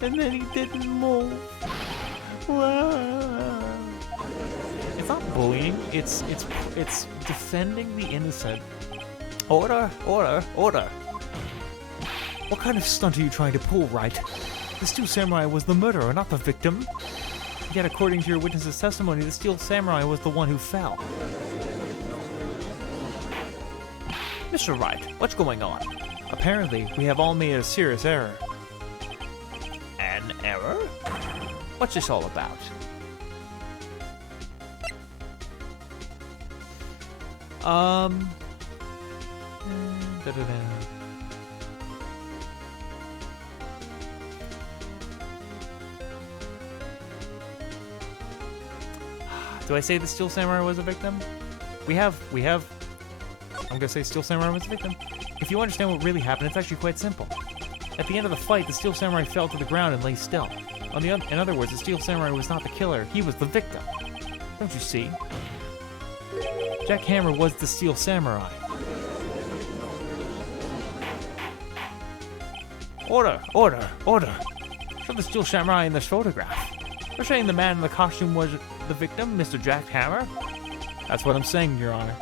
and then he didn't move. It's not bullying. It's defending the innocent. Order. What kind of stunt are you trying to pull, Wright? The Steel Samurai was the murderer, not the victim. Yet, according to your witness's testimony, the Steel Samurai was the one who fell. Mr. Wright, what's going on? Apparently, we have all made a serious error. An error? What's this all about? Do I say the Steel Samurai was a victim? We have. I'm gonna say Steel Samurai was a victim. If you understand what really happened, it's actually quite simple. At the end of the fight, the Steel Samurai fell to the ground and lay still. In other words, the Steel Samurai was not the killer, he was the victim. Don't you see? Jack Hammer was the Steel Samurai. Order. Show the Steel Samurai in this photograph. You're saying the man in the costume was the victim, Mr. Jack Hammer? That's what I'm saying, Your Honor.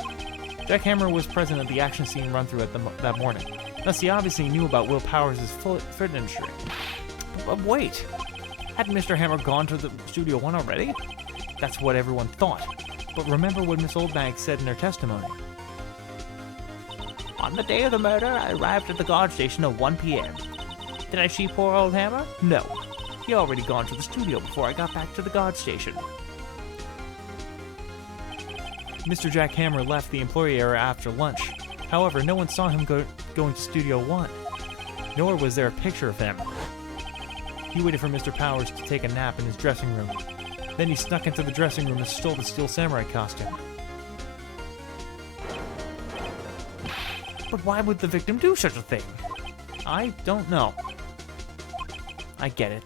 Jack Hammer was present at the action scene run-through that morning. Thus, he obviously knew about Will Powers' foot injury. But wait, hadn't Mr. Hammer gone to the Studio One already? That's what everyone thought. But remember what Miss Oldbag said in her testimony. On the day of the murder, I arrived at the guard station at 1 p.m. Did I see poor old Hammer? No. He had already gone to the studio before I got back to the guard station. Mr. Jack Hammer left the employee area after lunch. However, no one saw him going to Studio One. Nor was there a picture of him. He waited for Mr. Powers to take a nap in his dressing room. Then he snuck into the dressing room and stole the Steel Samurai costume. But why would the victim do such a thing? I don't know. I get it.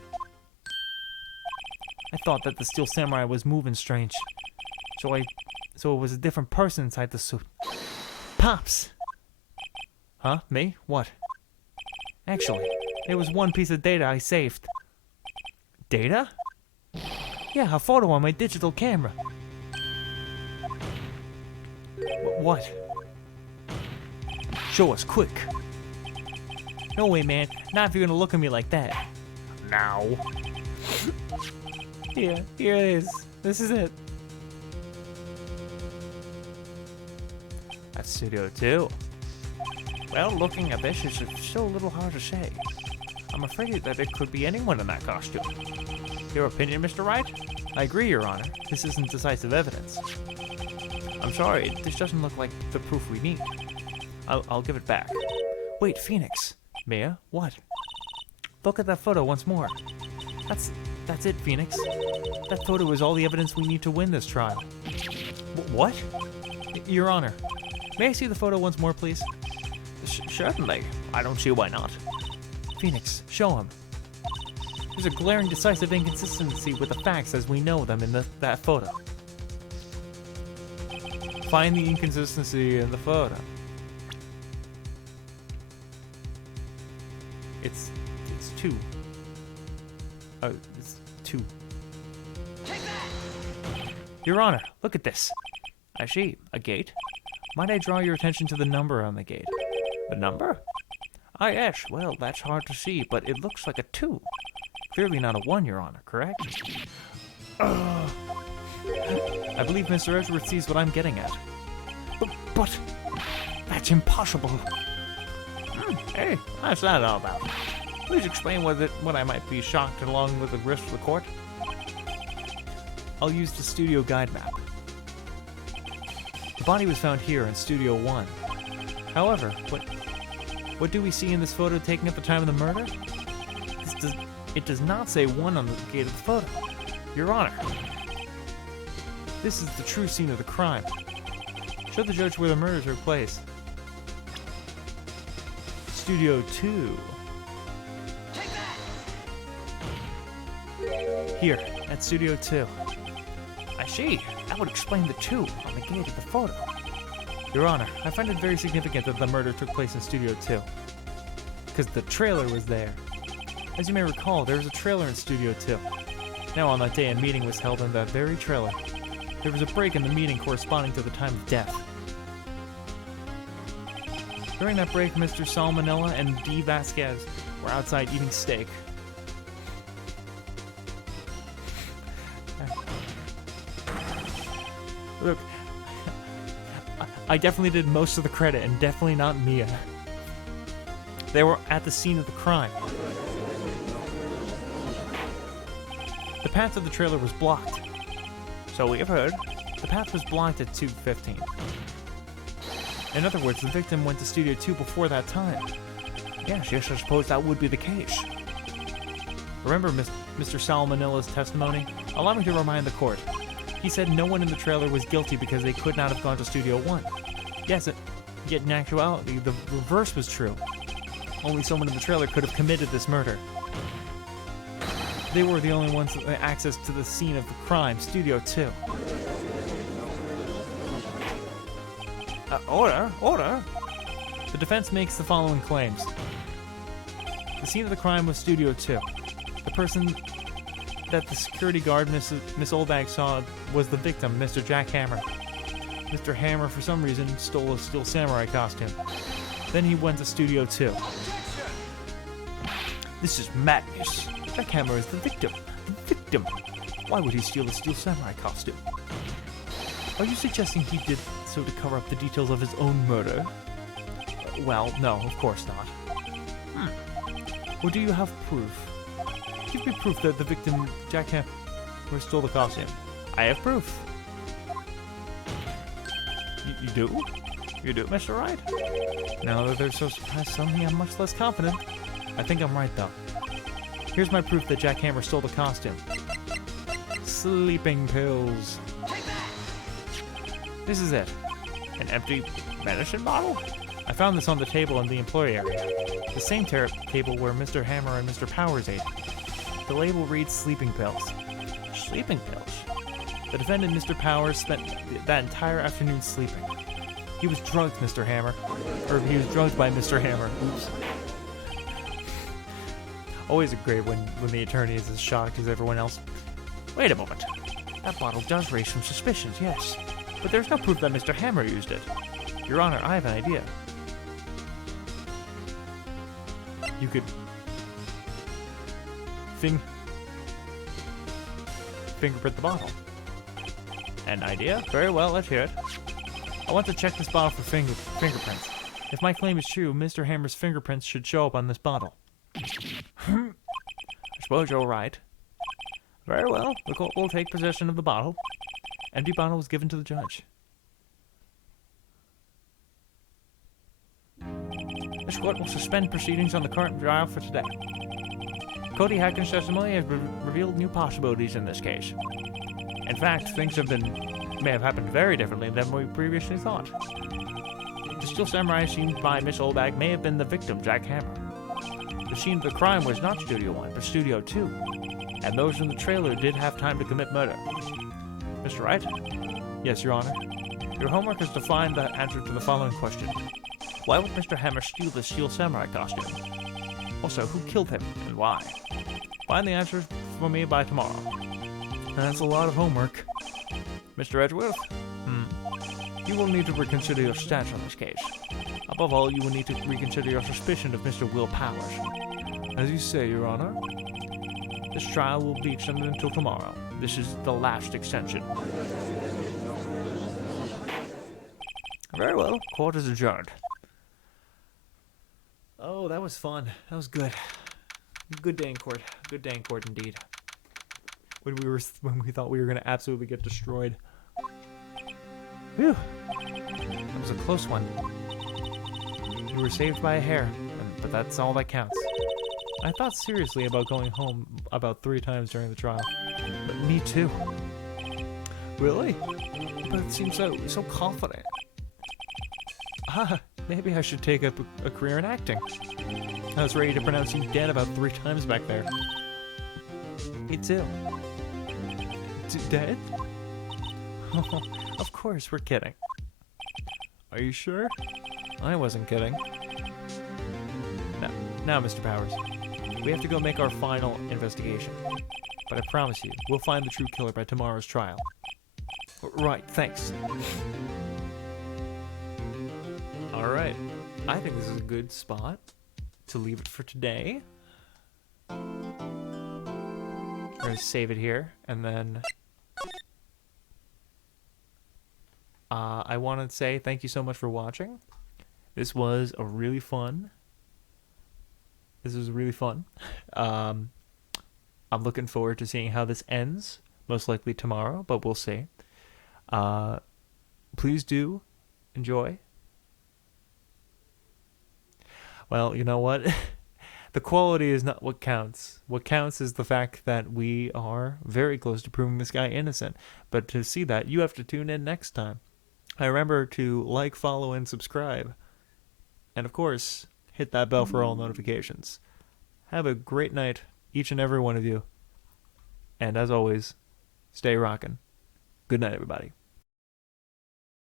I thought that the Steel Samurai was moving strange. So it was a different person inside the suit. Pops! Huh? Me? What? Actually, there was one piece of data I saved. Data? Yeah, a photo on my digital camera. What? Show us, quick. No way, man. Not if you're gonna look at me like that. Now. Here it is. This is it. That's Studio 2. Well, looking at this, it's still a little hard to say. I'm afraid that it could be anyone in that costume. Your opinion, Mr. Wright? I agree, Your Honor. This isn't decisive evidence. I'm sorry, this doesn't look like the proof we need. I'll give it back. Wait, Phoenix. Mia, what? Look at that photo once more. That's it, Phoenix. That photo is all the evidence we need to win this trial. What? Your Honor, may I see the photo once more, please? Certainly. I don't see why not. Phoenix, show him. There's a glaring decisive inconsistency with the facts as we know them in that photo. Find the inconsistency in the photo. It's 2. It's 2. Your Honor, look at this. I see. A gate. Might I draw your attention to the number on the gate? The number? Ah, yes. Well, that's hard to see, but it looks like a 2. Clearly not a 1, Your Honor, correct? I believe Mr. Edgeworth sees what I'm getting at. But that's impossible. Hey, what's that all about? Please explain what I might be shocked along with the rest of the court. I'll use the studio guide map. The body was found here in Studio 1. However, what do we see in this photo taken at the time of the murder? It does not say 1 on the gate of the photo. Your Honor, this is the true scene of the crime. Show the judge where the murder took place. Studio 2. Here, at Studio 2. I see. That would explain the 2 on the gate of the photo. Your Honor, I find it very significant that the murder took place in Studio 2. Because the trailer was there. As you may recall, there was a trailer in Studio 2. Now on that day, a meeting was held in that very trailer. There was a break in the meeting corresponding to the time of death. During that break, Mr. Salmonella and D. Vasquez were outside eating steak. Look, I definitely did most of the credit, and definitely not Mia. They were at the scene of the crime. The path to the trailer was blocked. So we have heard, the path was blocked at 2:15. In other words, the victim went to Studio 2 before that time. Yes, I suppose that would be the case. Remember Mr. Salmonella's testimony? Allow me to remind the court. He said no one in the trailer was guilty because they could not have gone to Studio 1. Yes, yet in actuality, the reverse was true. Only someone in the trailer could have committed this murder. They were the only ones with access to the scene of the crime, Studio 2. Order! The defense makes the following claims. The scene of the crime was Studio 2. The person that the security guard, Miss Oldbag, saw was the victim, Mr. Jack Hammer. Mr. Hammer, for some reason, stole a Steel Samurai costume. Then he went to Studio 2. This is madness. Jack Hammer is the victim. The victim! Why would he steal a Steel Samurai costume? Are you suggesting he did so to cover up the details of his own murder? Well, no, of course not. Or do you have proof? Give me proof that the victim, Jack Hammer, stole the costume. I have proof. You do? You do, Mr. Wright? Now that they're so surprised, suddenly I'm much less confident. I think I'm right, though. Here's my proof that Jack Hammer stole the costume. Sleeping pills. This is it. An empty medicine bottle? I found this on the table in the employee area. The same table where Mr. Hammer and Mr. Powers ate. The label reads sleeping pills. Sleeping pills? The defendant, Mr. Powers, spent that entire afternoon sleeping. He was drugged, Mr. Hammer. Or he was drugged by Mr. Hammer. Oops. Always great when the attorney is as shocked as everyone else. Wait a moment. That bottle does raise some suspicions, yes. But there's no proof that Mr. Hammer used it. Your Honor, I have an idea. You could... fingerprint the bottle. An idea? Very well, let's hear it. I want to check this bottle for fingerprints. If my claim is true, Mr. Hammer's fingerprints should show up on this bottle. I suppose you're right. Very well, the court will take possession of the bottle. Empty bottle was given to the judge. This court will suspend proceedings on the current trial for today. Cody Hacken's testimony has revealed new possibilities in this case. In fact, things may have happened very differently than we previously thought. The Steel Samurai seen by Miss Oldbag may have been the victim, Jack Hammer. The scene of the crime was not Studio 1, but Studio 2, and those in the trailer did have time to commit murder. Mr. Wright? Yes, Your Honor. Your homework is to find the answer to the following question. Why would Mr. Hammer steal the Steel Samurai costume? Also, who killed him, and why? Find the answer for me by tomorrow. That's a lot of homework. Mr. Edgeworth? You will need to reconsider your stance on this case. Above all, you will need to reconsider your suspicion of Mr. Will Powers. As you say, Your Honor. This trial will be extended until tomorrow. This is the last extension. Very well. Court is adjourned. Oh, that was fun. That was good. Good day in court. Good day in court indeed. When we thought we were going to absolutely get destroyed. Whew. That was a close one. You were saved by a hair, but that's all that counts. I thought seriously about going home about 3 times during the trial. But me too. Really? But it seems so confident. Maybe I should take up a career in acting. I was ready to pronounce you dead about 3 times back there. Me too. Dead? Of course, we're kidding. Are you sure? I wasn't kidding. Now, Mr. Powers, we have to go make our final investigation. But I promise you, we'll find the true killer by tomorrow's trial. Right, thanks. Alright, I think this is a good spot to leave it for today. I'm going to save it here, and then I want to say thank you so much for watching. This was really fun. I'm looking forward to seeing how this ends, most likely tomorrow, but we'll see. Please do enjoy. Well, you know what? The quality is not what counts. What counts is the fact that we are very close to proving this guy innocent. But to see that, you have to tune in next time. I remember to like, follow, and subscribe. And of course, hit that bell for all notifications. Have a great night, each and every one of you. And as always, stay rockin'. Good night, everybody.